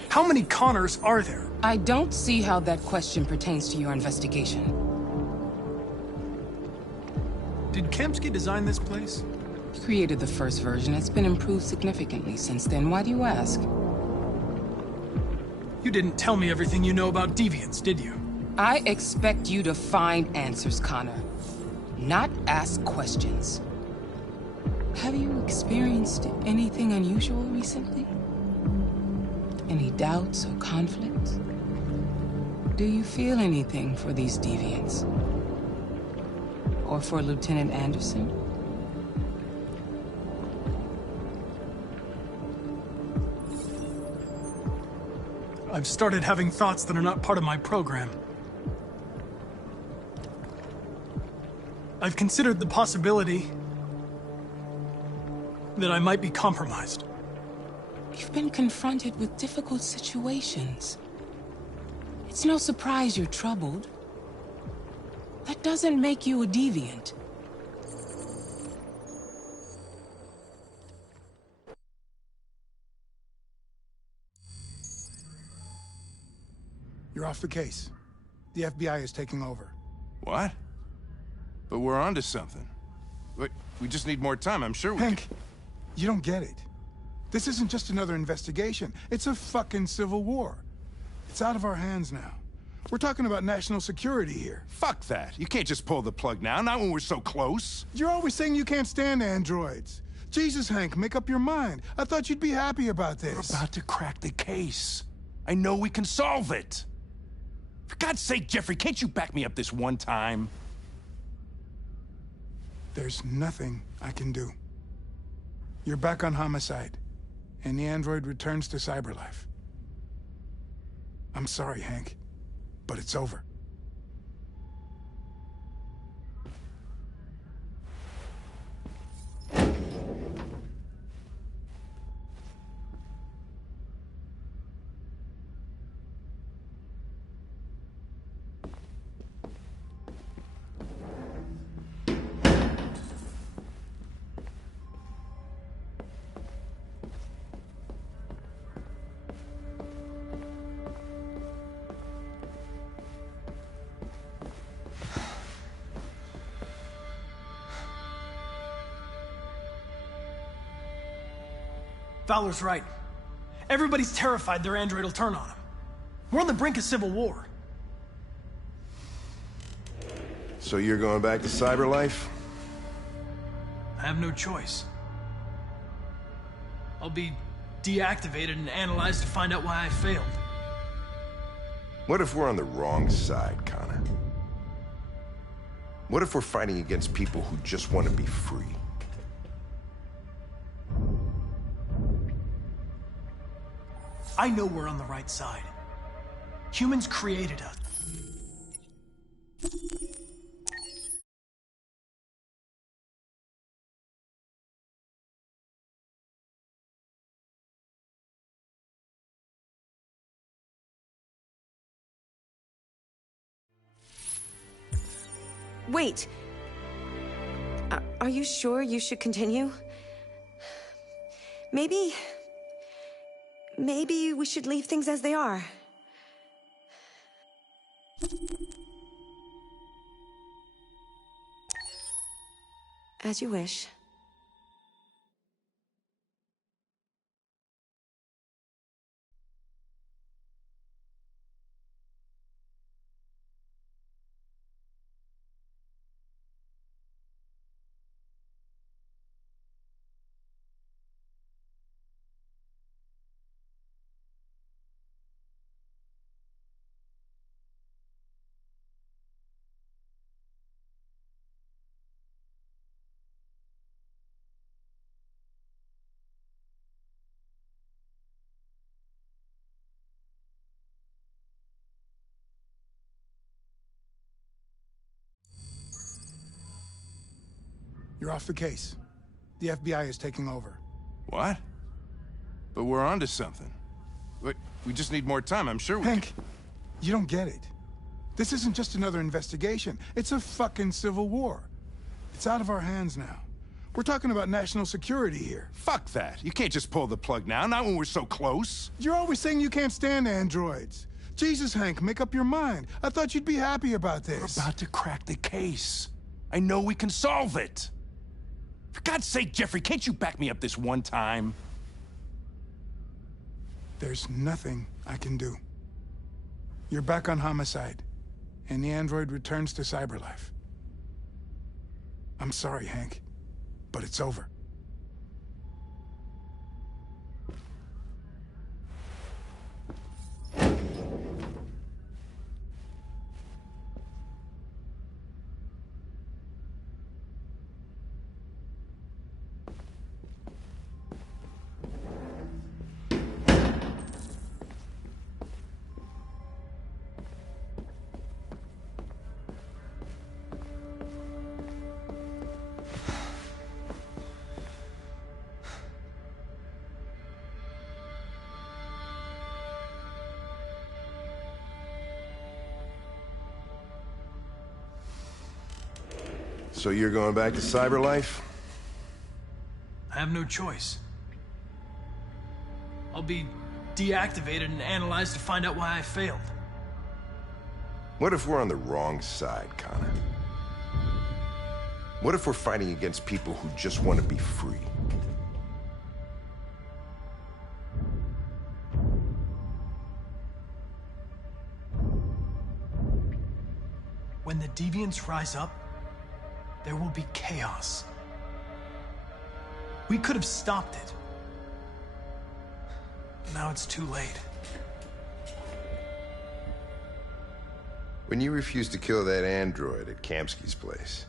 How many Connors are there? I don't see how that question pertains to your investigation. Did Kamsky design this place? He created the first version. It's been improved significantly since then. Why do you ask? You didn't tell me everything you know about deviants, did you? I expect you to find answers, Connor. Not ask questions. Have you experienced anything unusual recently? Any doubts or conflicts? Do you feel anything for these deviants? Or for Lieutenant Anderson? I've started having thoughts that are not part of my program. I've considered the possibility that I might be compromised. You've been confronted with difficult situations. It's no surprise you're troubled. That doesn't make you a deviant. You're off the case. The FBI is taking over. What? But we're onto something. We just need more time, I'm sure we Hank, you don't get it. This isn't just another investigation. It's a fucking civil war. It's out of our hands now. We're talking about national security here. Fuck that. You can't just pull the plug now, not when we're so close. You're always saying you can't stand androids. Jesus, Hank, make up your mind. I thought you'd be happy about this. We're about to crack the case. I know we can solve it. For God's sake, Jeffrey, can't you back me up this one time? There's nothing I can do. You're back on homicide, and the android returns to Cyberlife. I'm sorry, Hank, but it's over. Fowler's right. Everybody's terrified their android will turn on them. We're on the brink of civil war. So you're going back to Cyberlife? I have no choice. I'll be deactivated and analyzed to find out why I failed. What if we're on the wrong side, Connor? What if we're fighting against people who just want to be free? I know we're on the right side. Humans created us. Wait. Are you sure you should continue? Maybe we should leave things as they are. As you wish. You're off the case. The FBI is taking over. What? But we're onto something. We just need more time, I'm sure we Hank, you don't get it. This isn't just another investigation. It's a fucking civil war. It's out of our hands now. We're talking about national security here. Fuck that. You can't just pull the plug now, not when we're so close. You're always saying you can't stand androids. Jesus, Hank, make up your mind. I thought you'd be happy about this. We're about to crack the case. I know we can solve it. For God's sake, Jeffrey, can't you back me up this one time? There's nothing I can do. You're back on homicide, and the android returns to CyberLife. I'm sorry, Hank, but it's over. So you're going back to CyberLife? I have no choice. I'll be deactivated and analyzed to find out why I failed. What if we're on the wrong side, Connor? What if we're fighting against people who just want to be free? When the deviants rise up, there will be chaos. We could have stopped it. But now it's too late. When you refused to kill that android at Kamsky's place,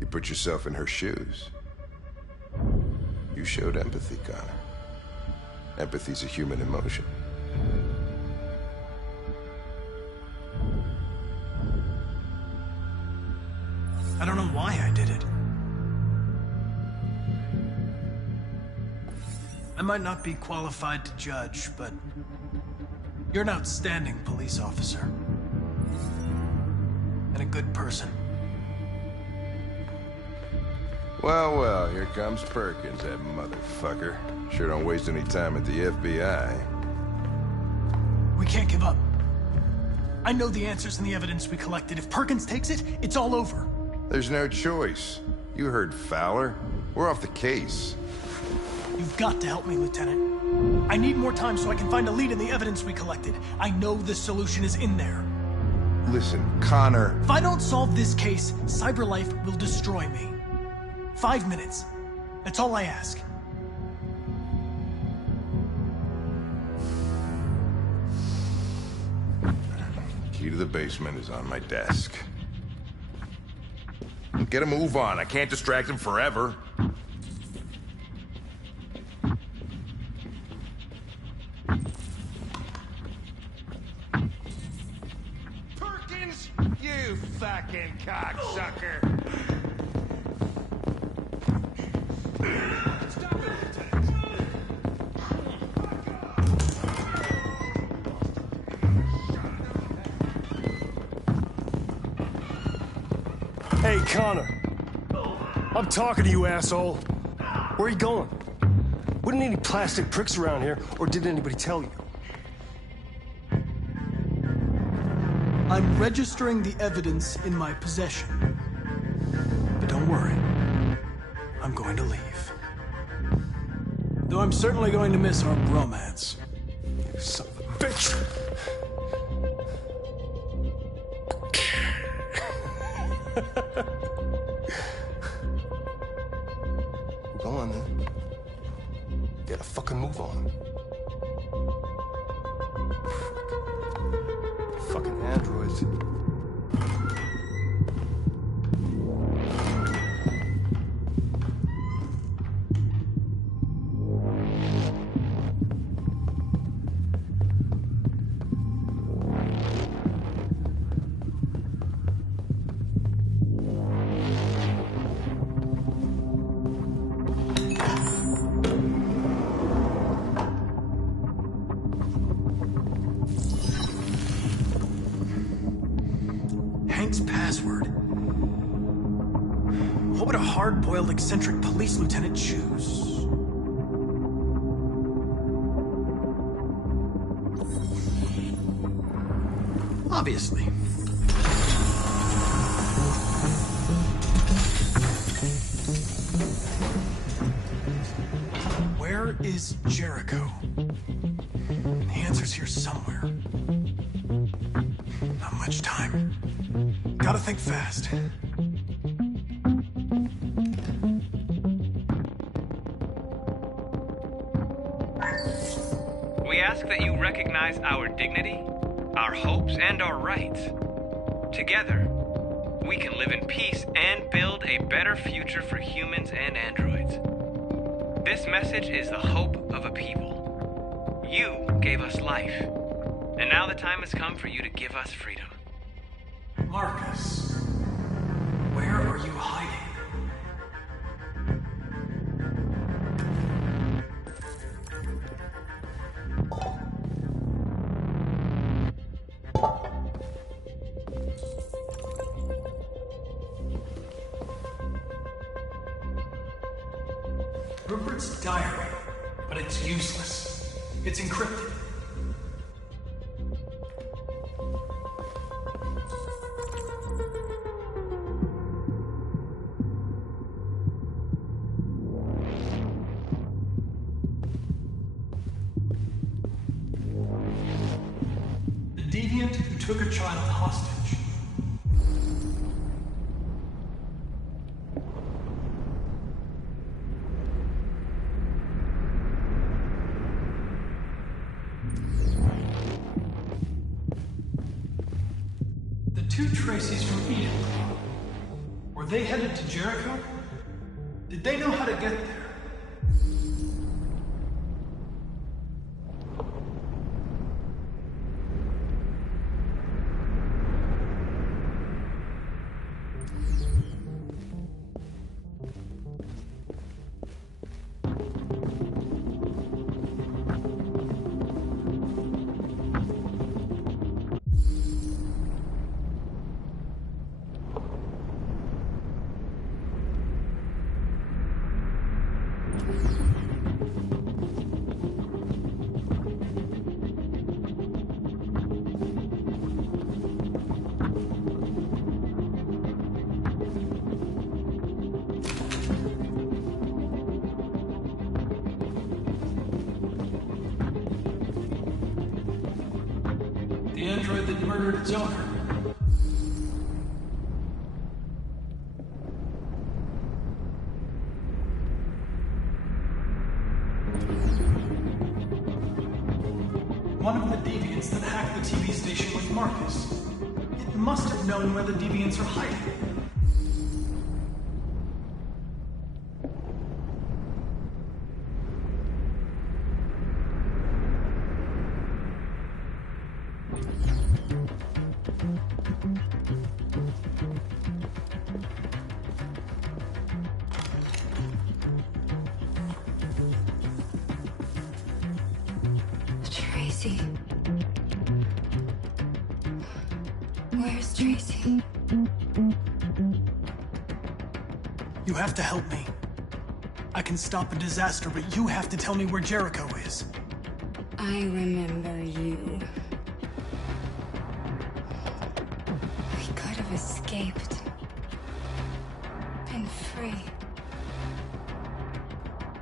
you put yourself in her shoes. You showed empathy, Connor. Empathy's a human emotion. I don't know why I did it. I might not be qualified to judge, but you're an outstanding police officer. And a good person. Well, well, here comes Perkins, that motherfucker. Sure don't waste any time at the FBI. We can't give up. I know the answers and the evidence we collected. If Perkins takes it, it's all over. There's no choice. You heard Fowler. We're off the case. You've got to help me, Lieutenant. I need more time so I can find a lead in the evidence we collected. I know the solution is in there. Listen, Connor... If I don't solve this case, CyberLife will destroy me. 5 minutes. That's all I ask. Key to the basement is on my desk. Get a move on. I can't distract him forever. Perkins, you fucking cocksucker! Stop it, Lieutenant! Hey, Connor. I'm talking to you, asshole. Where are you going? Wouldn't need any plastic pricks around here, or did anybody tell you? I'm registering the evidence in my possession. But don't worry. I'm going to leave. Though I'm certainly going to miss our bromance. You son of a bitch! Go on, then. Get a fucking move on. Fucking androids. Hank's password. What would a hard-boiled, eccentric police lieutenant choose? Obviously. Where is Jericho? The answer's here somewhere. Not much time. Gotta think fast. We ask that you recognize our dignity, our hopes, and our rights. Together, we can live in peace and build a better future for humans and androids. This message is the hope of a people. You gave us life, and now the time has come for you to give us freedom. Marcus, where are you hiding? Rupert's diary, but it's useless. It's encrypted. The deviant who took a child hostage. Two Tracys from Eden. Were they headed to Jericho? Did they know how to get there? The android that murdered its owner. One of the deviants that hacked the TV station was Marcus. It must have known where the deviants are hiding. Tracy. Where's Tracy? You have to help me. I can stop a disaster, but you have to tell me where Jericho is. I remember you. We could have escaped. Been free.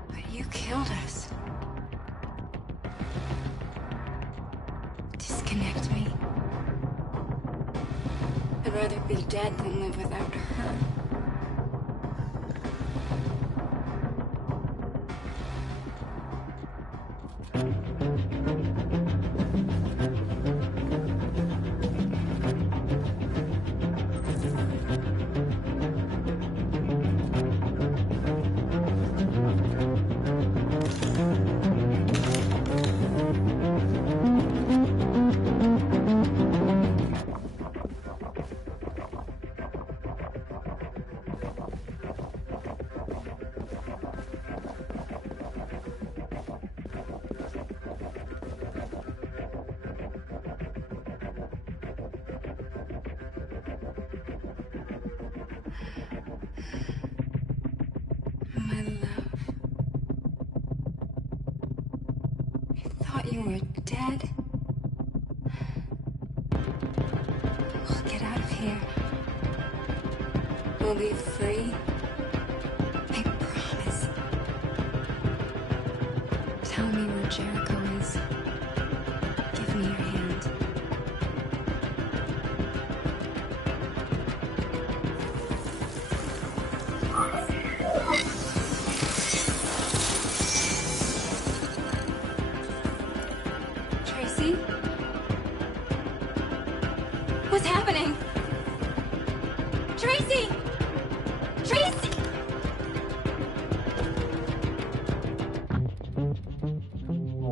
But you killed us. Disconnect me. I'd rather be dead than live without her. dead? We'll get out of here. We'll be free. I promise. Tell me where Jericho is. Give me your hand. Tracy? What's happening? Tracy! Tracy!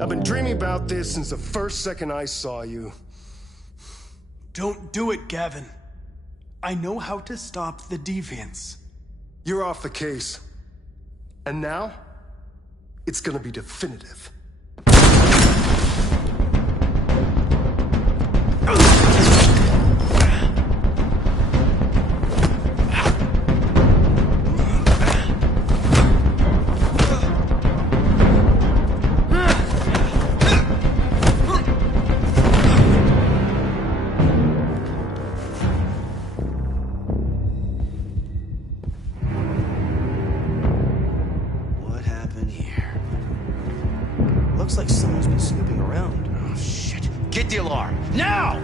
I've been dreaming about this since the first second I saw you. Don't do it, Gavin. I know how to stop the deviants. You're off the case. And now, it's gonna be definitive. What happened here? Looks like someone's been snooping around. Oh, shit. Get the alarm. Now!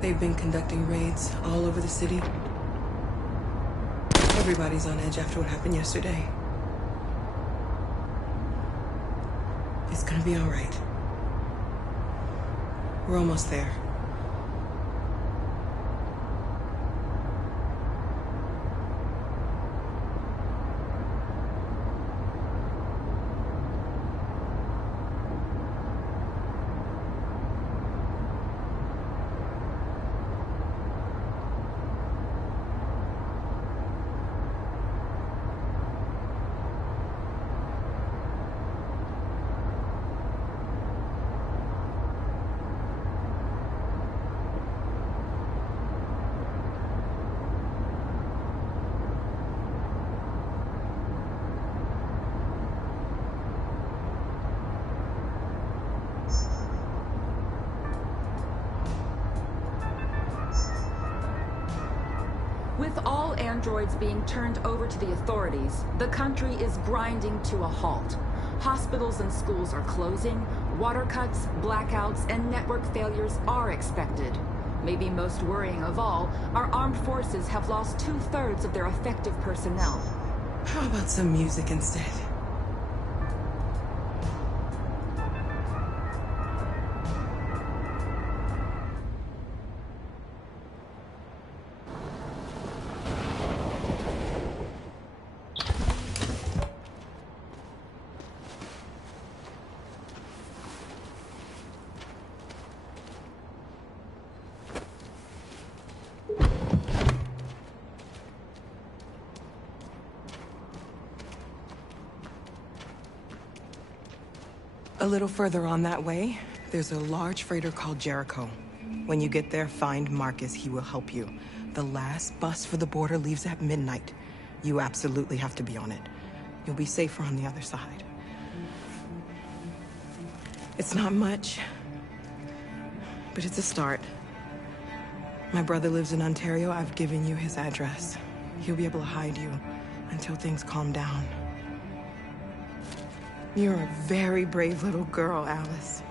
They've been conducting raids all over the city. Everybody's on edge after what happened yesterday. It's gonna be all right. We're almost there. With all androids being turned over to the authorities, the country is grinding to a halt. Hospitals and schools are closing, water cuts, blackouts, and network failures are expected. Maybe most worrying of all, our armed forces have lost 2/3 of their effective personnel. How about some music instead? A little further on that way, there's a large freighter called Jericho. When you get there, find Marcus. He will help you. The last bus for the border leaves at midnight. You absolutely have to be on it. You'll be safer on the other side. It's not much, but it's a start. My brother lives in Ontario. I've given you his address. He'll be able to hide you. until things calm down. You're a very brave little girl, Alice.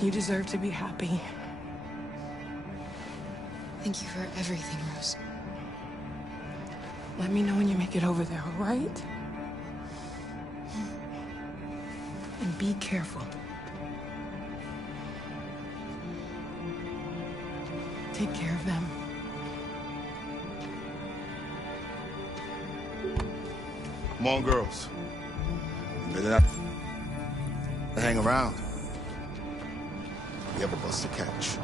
You deserve to be happy. Thank you for everything, Rose. Let me know when you make it over there, all right? And be careful. Take care of them. Come on, girls. You better not hang around. We have a bus to catch.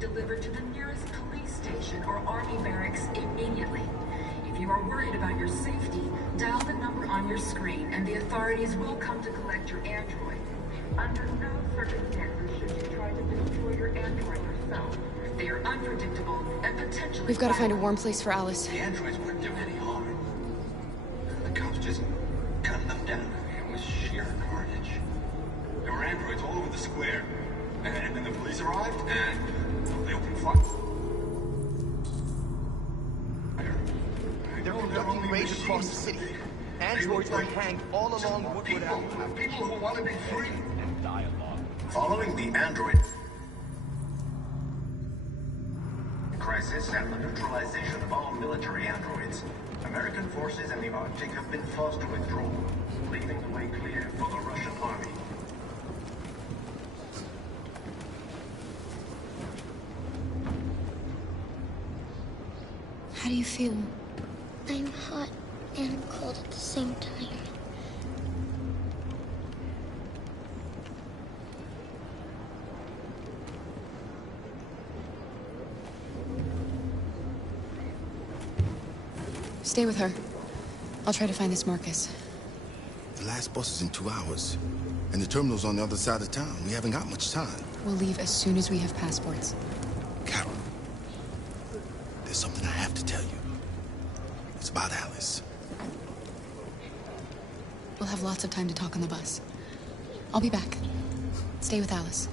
Delivered to the nearest police station or army barracks immediately. If you are worried about your safety, dial the number on your screen and the authorities will come to collect your android. Under no circumstances should you try to destroy your android yourself. They are unpredictable and potentially... We've got to find a warm place for Alice. The androids wouldn't do any harm. The cops just gunned them down. It was sheer carnage. There were androids all over the square. And then the police arrived and... they opened fire. They're conducting raids across the city. Androids were hanged all along Woodward Avenue. People who want to be free. And dialogue. Following the android crisis and the neutralization of all military androids, American forces in the Arctic have been forced to withdraw, leaving the way clear for the Russian army. How do you feel? I'm hot and cold at the same time. Stay with her. I'll try to find this Marcus. The last bus is in 2 hours. And the terminal's on the other side of town. We haven't got much time. We'll leave as soon as we have passports. Carol, there's something I have to tell you. It's about Alice. We'll have lots of time to talk on the bus. I'll be back. Stay with Alice.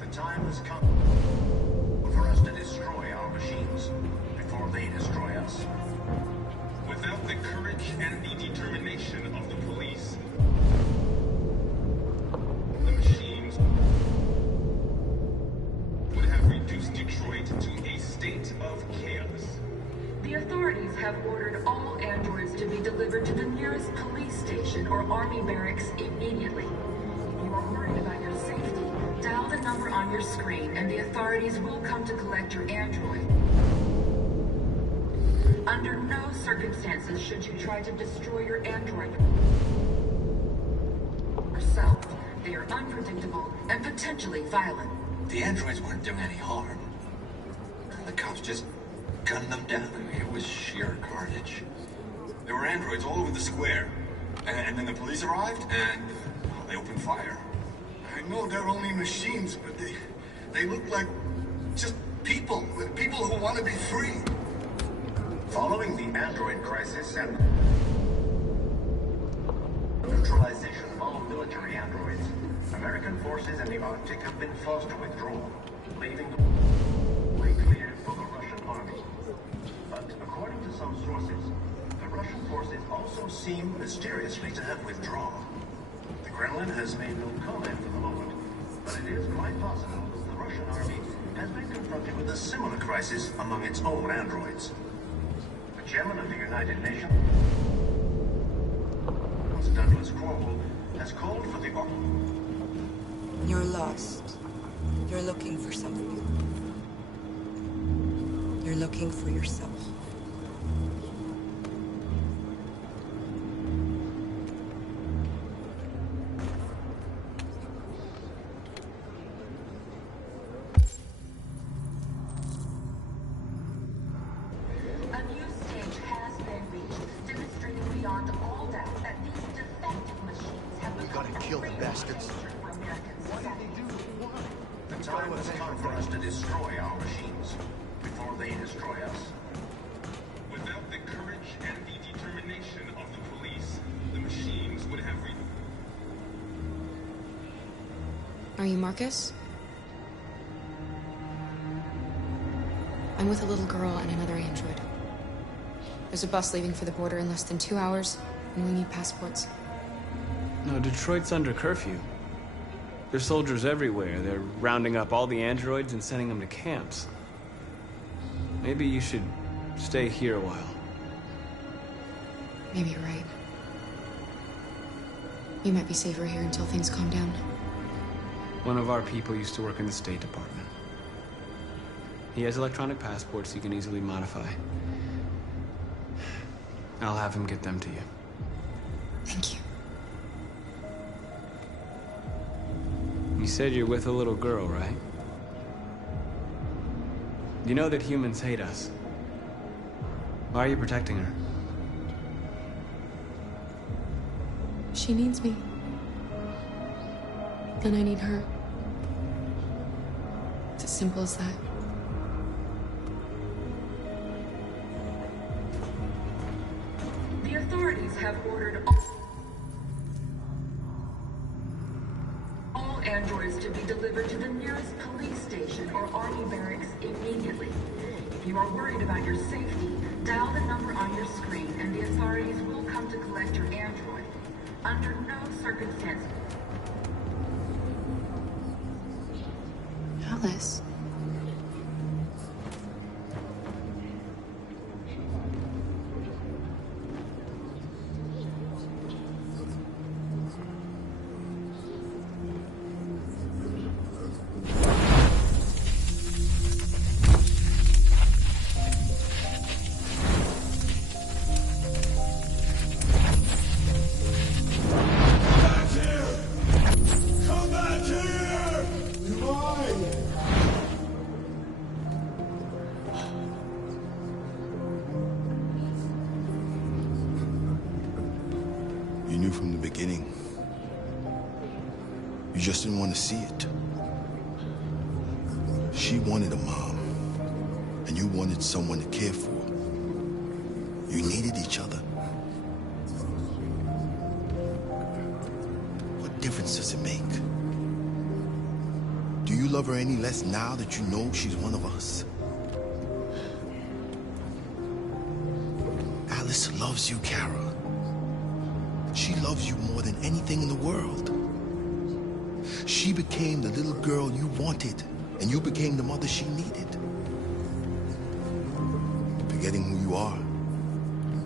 The time has come for us to destroy our machines before they destroy us. Without the courage and the determination of the police, the machines would have reduced Detroit to a state of chaos. The authorities have ordered all androids to be delivered to the nearest police station or army barracks immediately. If you are worried about your safety, dial the number on your screen and the authorities will come to collect your android. Under no circumstances should you try to destroy your android yourself. They are unpredictable and potentially violent. The androids weren't doing any harm. The cops just gunned them down. It was sheer carnage. There were androids all over the square. And then the police arrived and they opened fire. I know they're only machines, but they look like just people who want to be free. Following the android crisis and neutralization of all military androids, American forces in the Arctic have been forced to withdraw, leaving the way clear for the Russian army. But according to some sources, the Russian forces also seem mysteriously to have withdrawn. The Kremlin has made no comment for the moment, but it is quite possible that the Russian army has been confronted with a similar crisis among its own androids. The chairman of the United Nations, Douglas Crowell, has called for the... You're lost. You're looking for something. You're looking for yourself. Are you Marcus? I'm with a little girl and another android. There's a bus leaving for the border in less than 2 hours, and we need passports. No, Detroit's under curfew. There's soldiers everywhere. They're rounding up all the androids and sending them to camps. Maybe you should stay here a while. Maybe you're right. You might be safer here until things calm down. One of our people used to work in the State Department. He has electronic passports he can easily modify. I'll have him get them to you. Thank you. You said you're with a little girl, right? You know that humans hate us. Why are you protecting her? She needs me. And I need her. It's as simple as that. The authorities have ordered all androids to be delivered to the nearest police station or army barracks immediately. If you are worried about your safety, dial the number on your screen and the authorities will come to collect your android. Under no circumstances. Alice. You knew from the beginning. You just didn't want to see it. She wanted a mom, and you wanted someone to care for. You needed each other. What difference does it make? Do you love her any less now that you know she's one of us? Alice loves you, Kara. She loves you more than anything in the world. She became the little girl you wanted, and you became the mother she needed. Forgetting who you are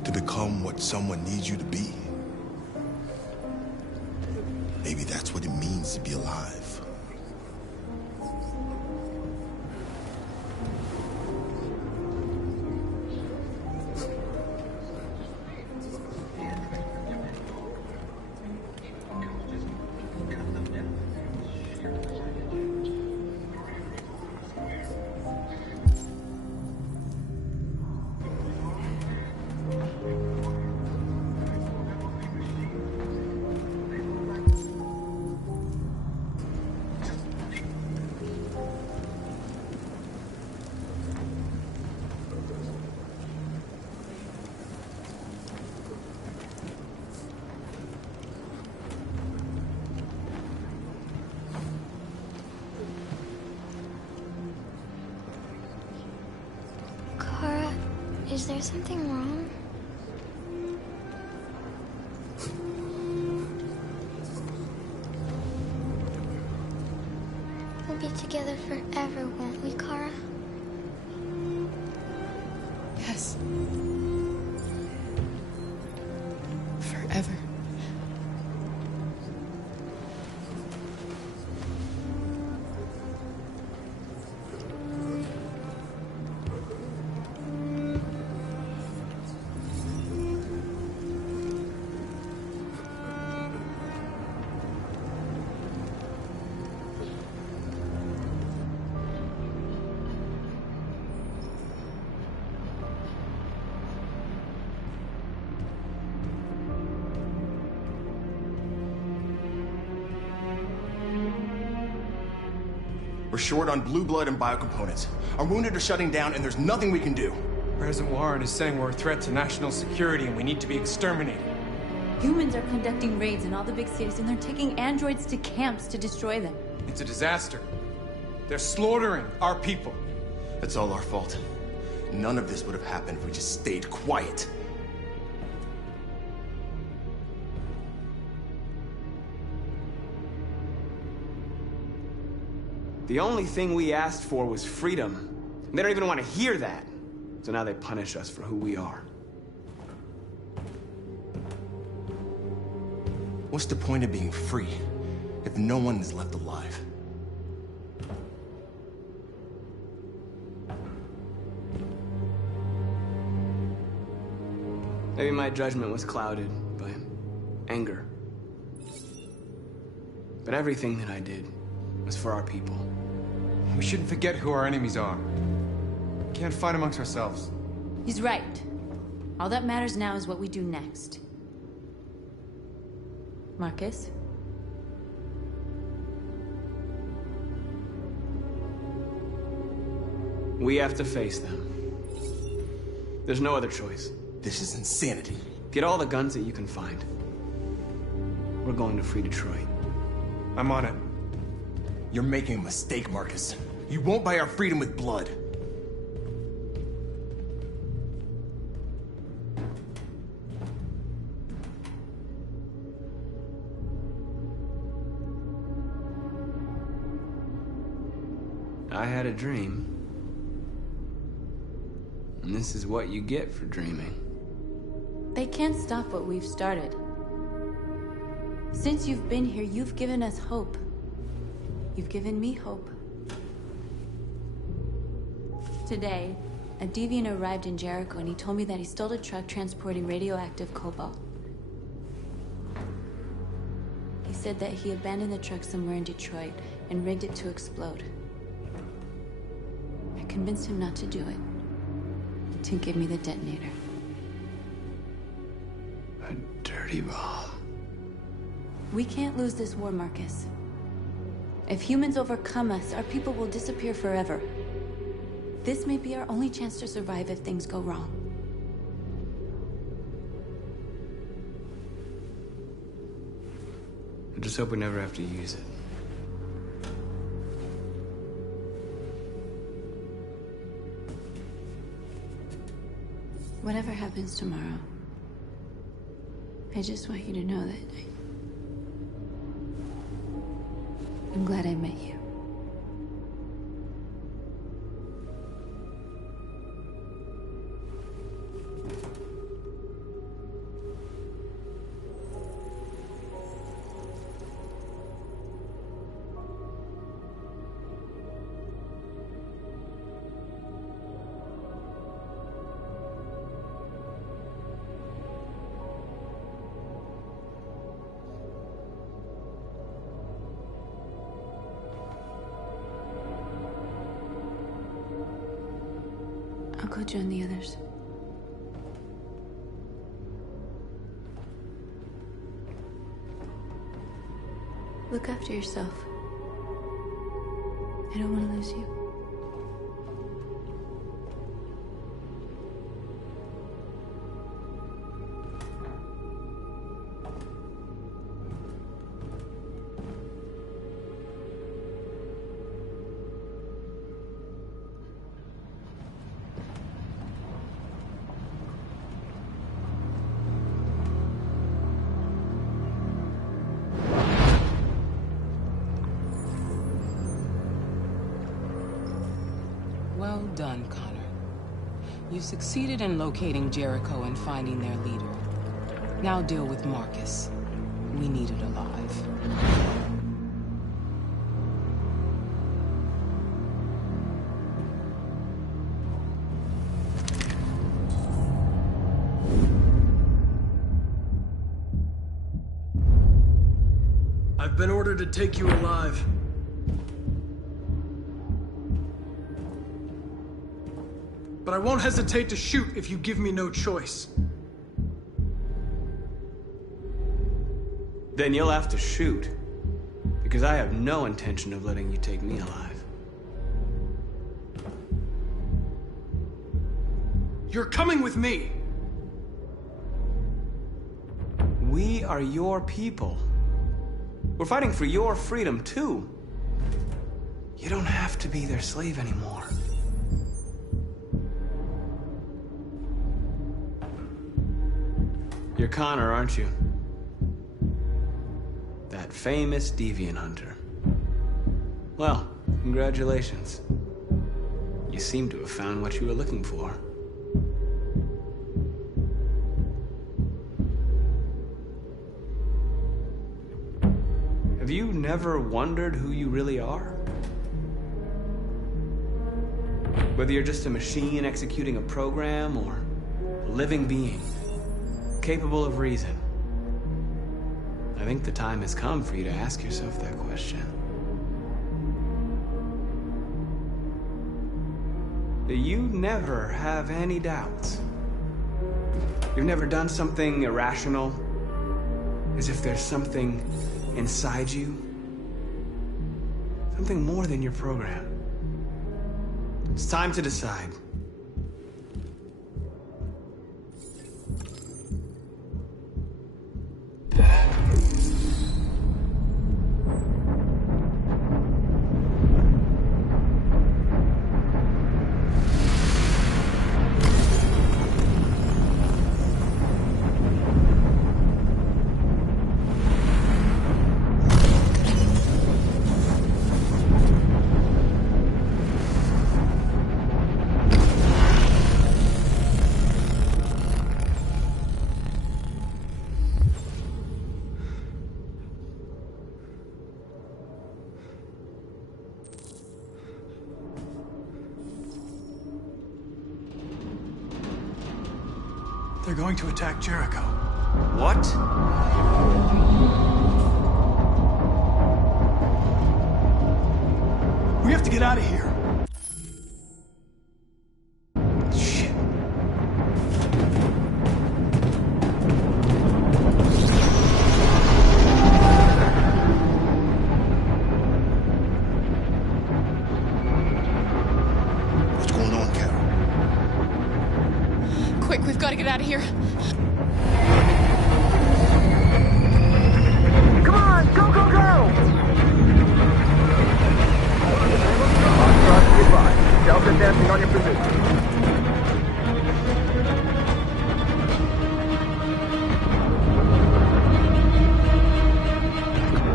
to become what someone needs you to be. Maybe that's what it means to be alive. there something wrong? We'll be together forever, won't we, Kara? Yes. Forever. We're short on blue blood and biocomponents. Our wounded are shutting down, and there's nothing we can do. President Warren is saying we're a threat to national security and we need to be exterminated. Humans are conducting raids in all the big cities, and they're taking androids to camps to destroy them. It's a disaster. They're slaughtering our people. It's all our fault. None of this would have happened if we just stayed quiet. The only thing we asked for was freedom. They don't even want to hear that. So now they punish us for who we are. What's the point of being free if no one is left alive? Maybe my judgment was clouded by anger. But everything that I did was for our people. We shouldn't forget who our enemies are. We can't fight amongst ourselves. He's right. All that matters now is what we do next. Marcus? We have to face them. There's no other choice. This is insanity. Get all the guns that you can find. We're going to free Detroit. I'm on it. You're making a mistake, Marcus. You won't buy our freedom with blood. I had a dream. And this is what you get for dreaming. They can't stop what we've started. Since you've been here, you've given us hope. You've given me hope. Today, a deviant arrived in Jericho and he told me that he stole a truck transporting radioactive cobalt. He said that he abandoned the truck somewhere in Detroit and rigged it to explode. I convinced him not to do it, to give me the detonator. A dirty ball. We can't lose this war, Marcus. If humans overcome us, our people will disappear forever. This may be our only chance to survive if things go wrong. I just hope we never have to use it. Whatever happens tomorrow, I just want you to know that I'm glad I met you. I'll go join the others. Look after yourself. I don't want to lose you. done, Connor. You succeeded in locating Jericho and finding their leader. Now deal with Marcus. We need it alive. I've been ordered to take you alive. But I won't hesitate to shoot if you give me no choice. Then you'll have to shoot. Because I have no intention of letting you take me alive. You're coming with me! We are your people. We're fighting for your freedom, too. You don't have to be their slave anymore. You're Connor, aren't you? That famous deviant hunter. Well, congratulations. You seem to have found what you were looking for. Have you never wondered who you really are? Whether you're just a machine executing a program or a living being, capable of reason. I think the time has come for you to ask yourself that question. You never have any doubts. You've never done something irrational, as if there's something inside you, something more than your program. It's time to decide. They're going to attack Jericho. What? We have to get out of here. Shit. What's going on, Carol? Quick, we've got to get out of here. Come on, go, go, go! Goodbye. Delta dancing on your position.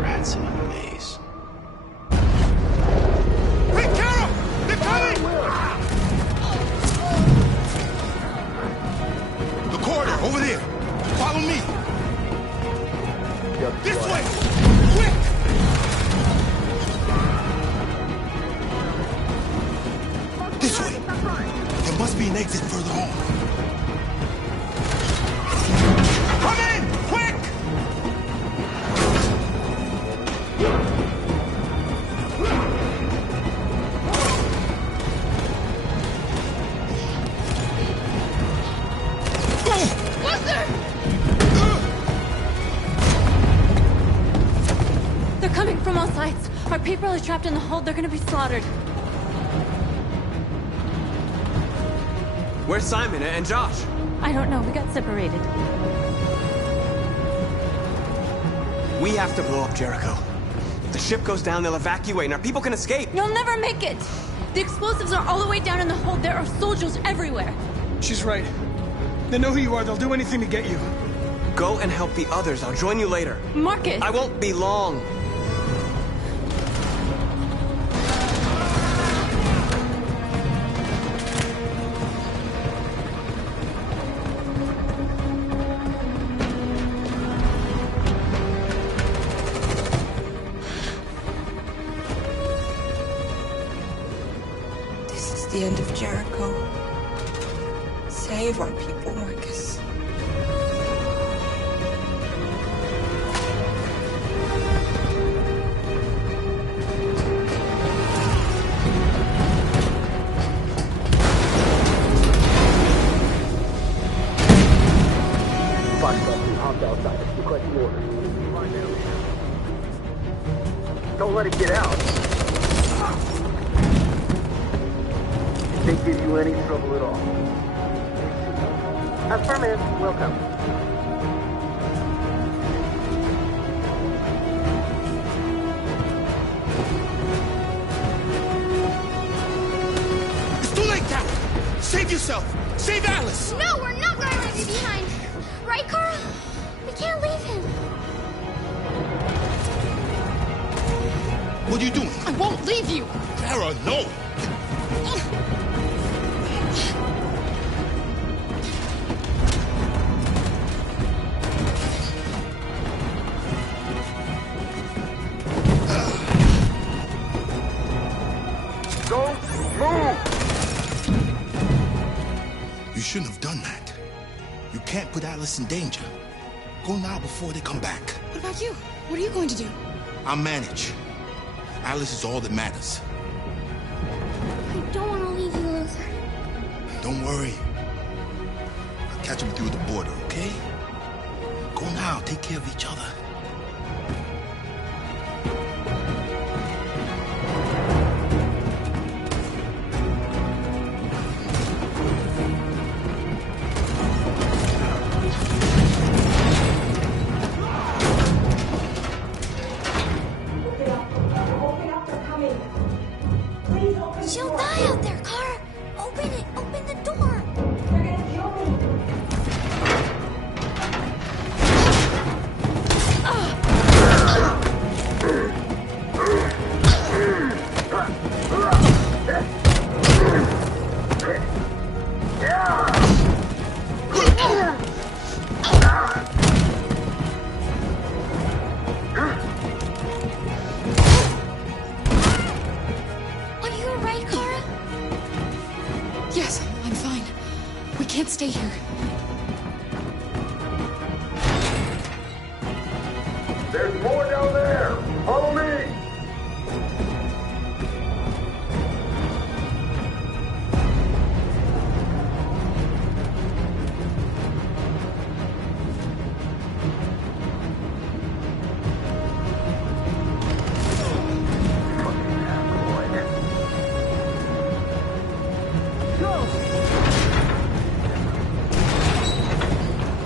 Rats in a maze. Hey, Carol! They're coming! The corridor, over there. Follow me. This way! Quick! This way. There must be an exit further on. Come in! Quick! They're coming from all sides. Our people are trapped in the hold. They're gonna be slaughtered. Where's Simon and Josh? I don't know. We got separated. We have to blow up Jericho. If the ship goes down, they'll evacuate and our people can escape. You'll never make it! The explosives are all the way down in the hold. There are soldiers everywhere. She's right. They know who you are. They'll do anything to get you. Go and help the others. I'll join you later. Marcus! I won't be long. the end of Jericho. Save our people, Marcus. Don't let it get out. If they give you any trouble at all. Affirmative. Welcome. It's too late now! Save yourself! Save Alice! No, we're not going to leave you behind. Right, Carl? We can't leave him. What are you doing? I won't leave you. Kara, no! Don't move! You shouldn't have done that. You can't put Alice in danger. Go now before they come back. What about you? What are you going to do? I'll manage. Alice is all that matters. I don't want to leave you, Luther. Don't worry. I'll catch up with you at the border, okay? Go now. Take care of each other. She'll die out there, Kara. Open it. Open the door. Are you alright, Kara? Yes, I'm fine. We can't stay here. There's more down there! Follow me!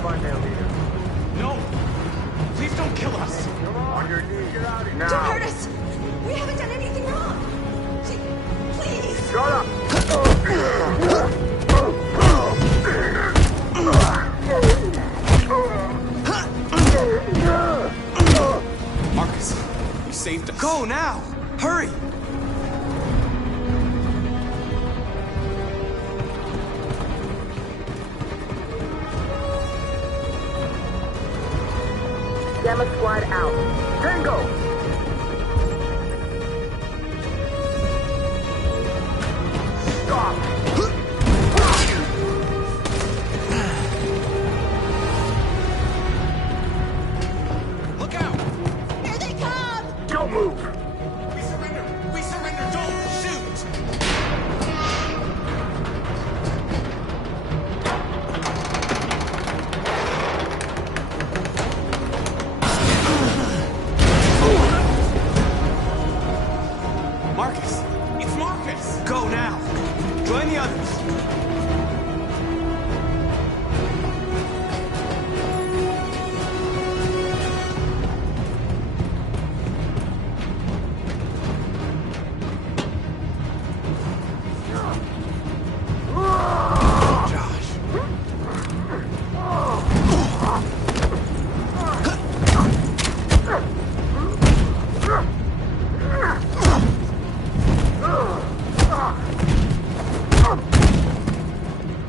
Find their leader. No! Please don't kill us! On your knees. Now. Don't hurt us! We haven't done anything wrong! Please! Shut up! Marcus, you saved us. Go now! Hurry! Gamma Squad out. Tango! Stop! Look out! Here they come! Don't move! We surrender! We surrender! Don't shoot! Marcus! It's Marcus! Go now! Join the others!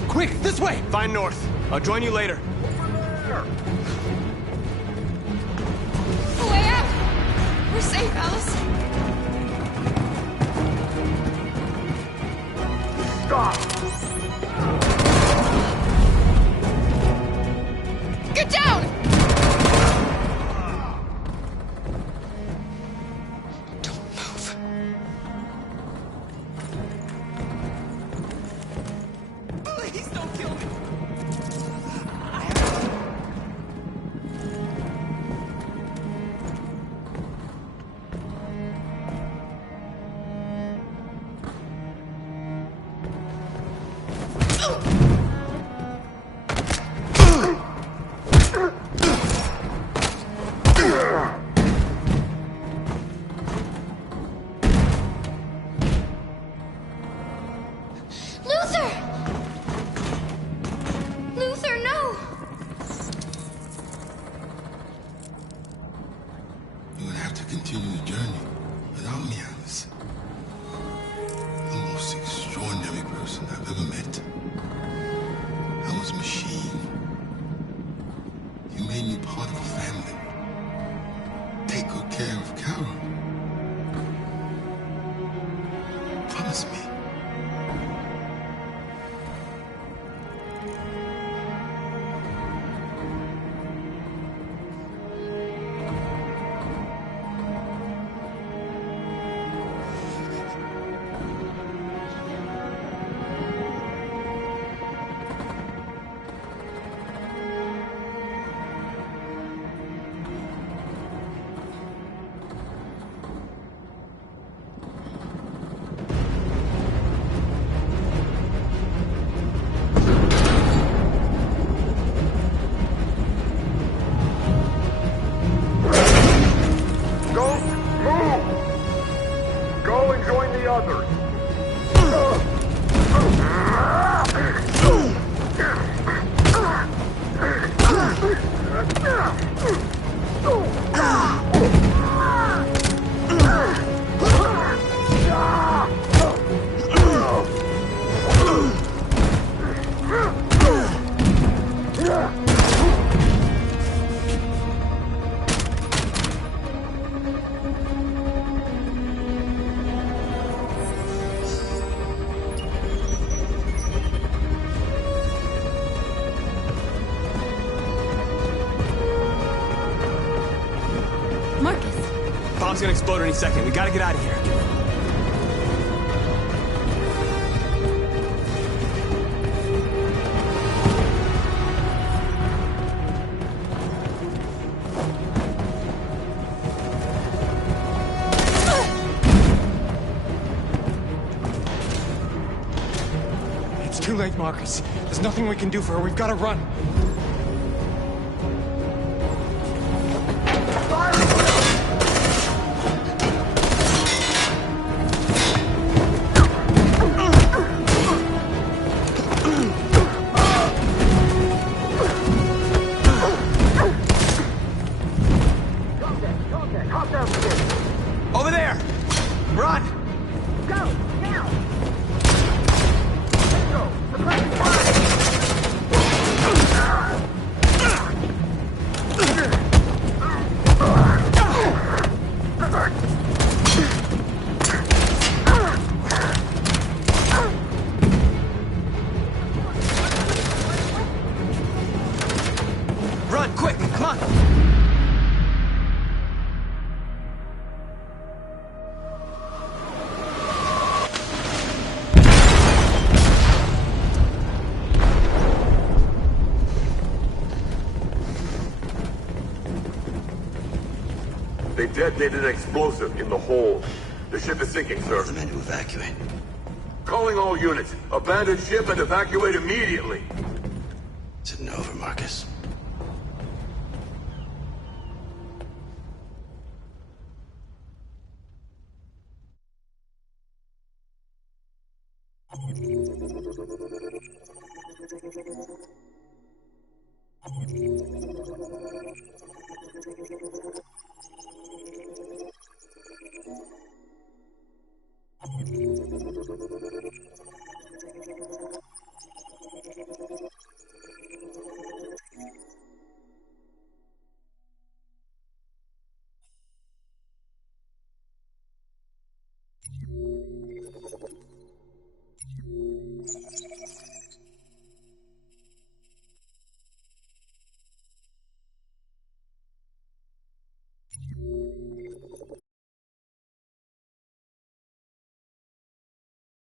Quick, this way! Find North. I'll join you later. A way out! We're safe, Alice. continue the journey without me, Alice. The most extraordinary person I've ever met. I was a machine. You made me part of a family. Take good care of Carol. Promise me. Bomb's gonna explode any second. We gotta get out of here. It's too late, Marcus. There's nothing we can do for her. We've gotta run. Over there! Run! Go, now! Let's go! Across the Run, quick! Come on! They detonated an explosive in the hold. The ship is sinking, sir. The men to evacuate. Calling all units. Abandon ship and evacuate immediately. Is it over, Marcus? Thank you.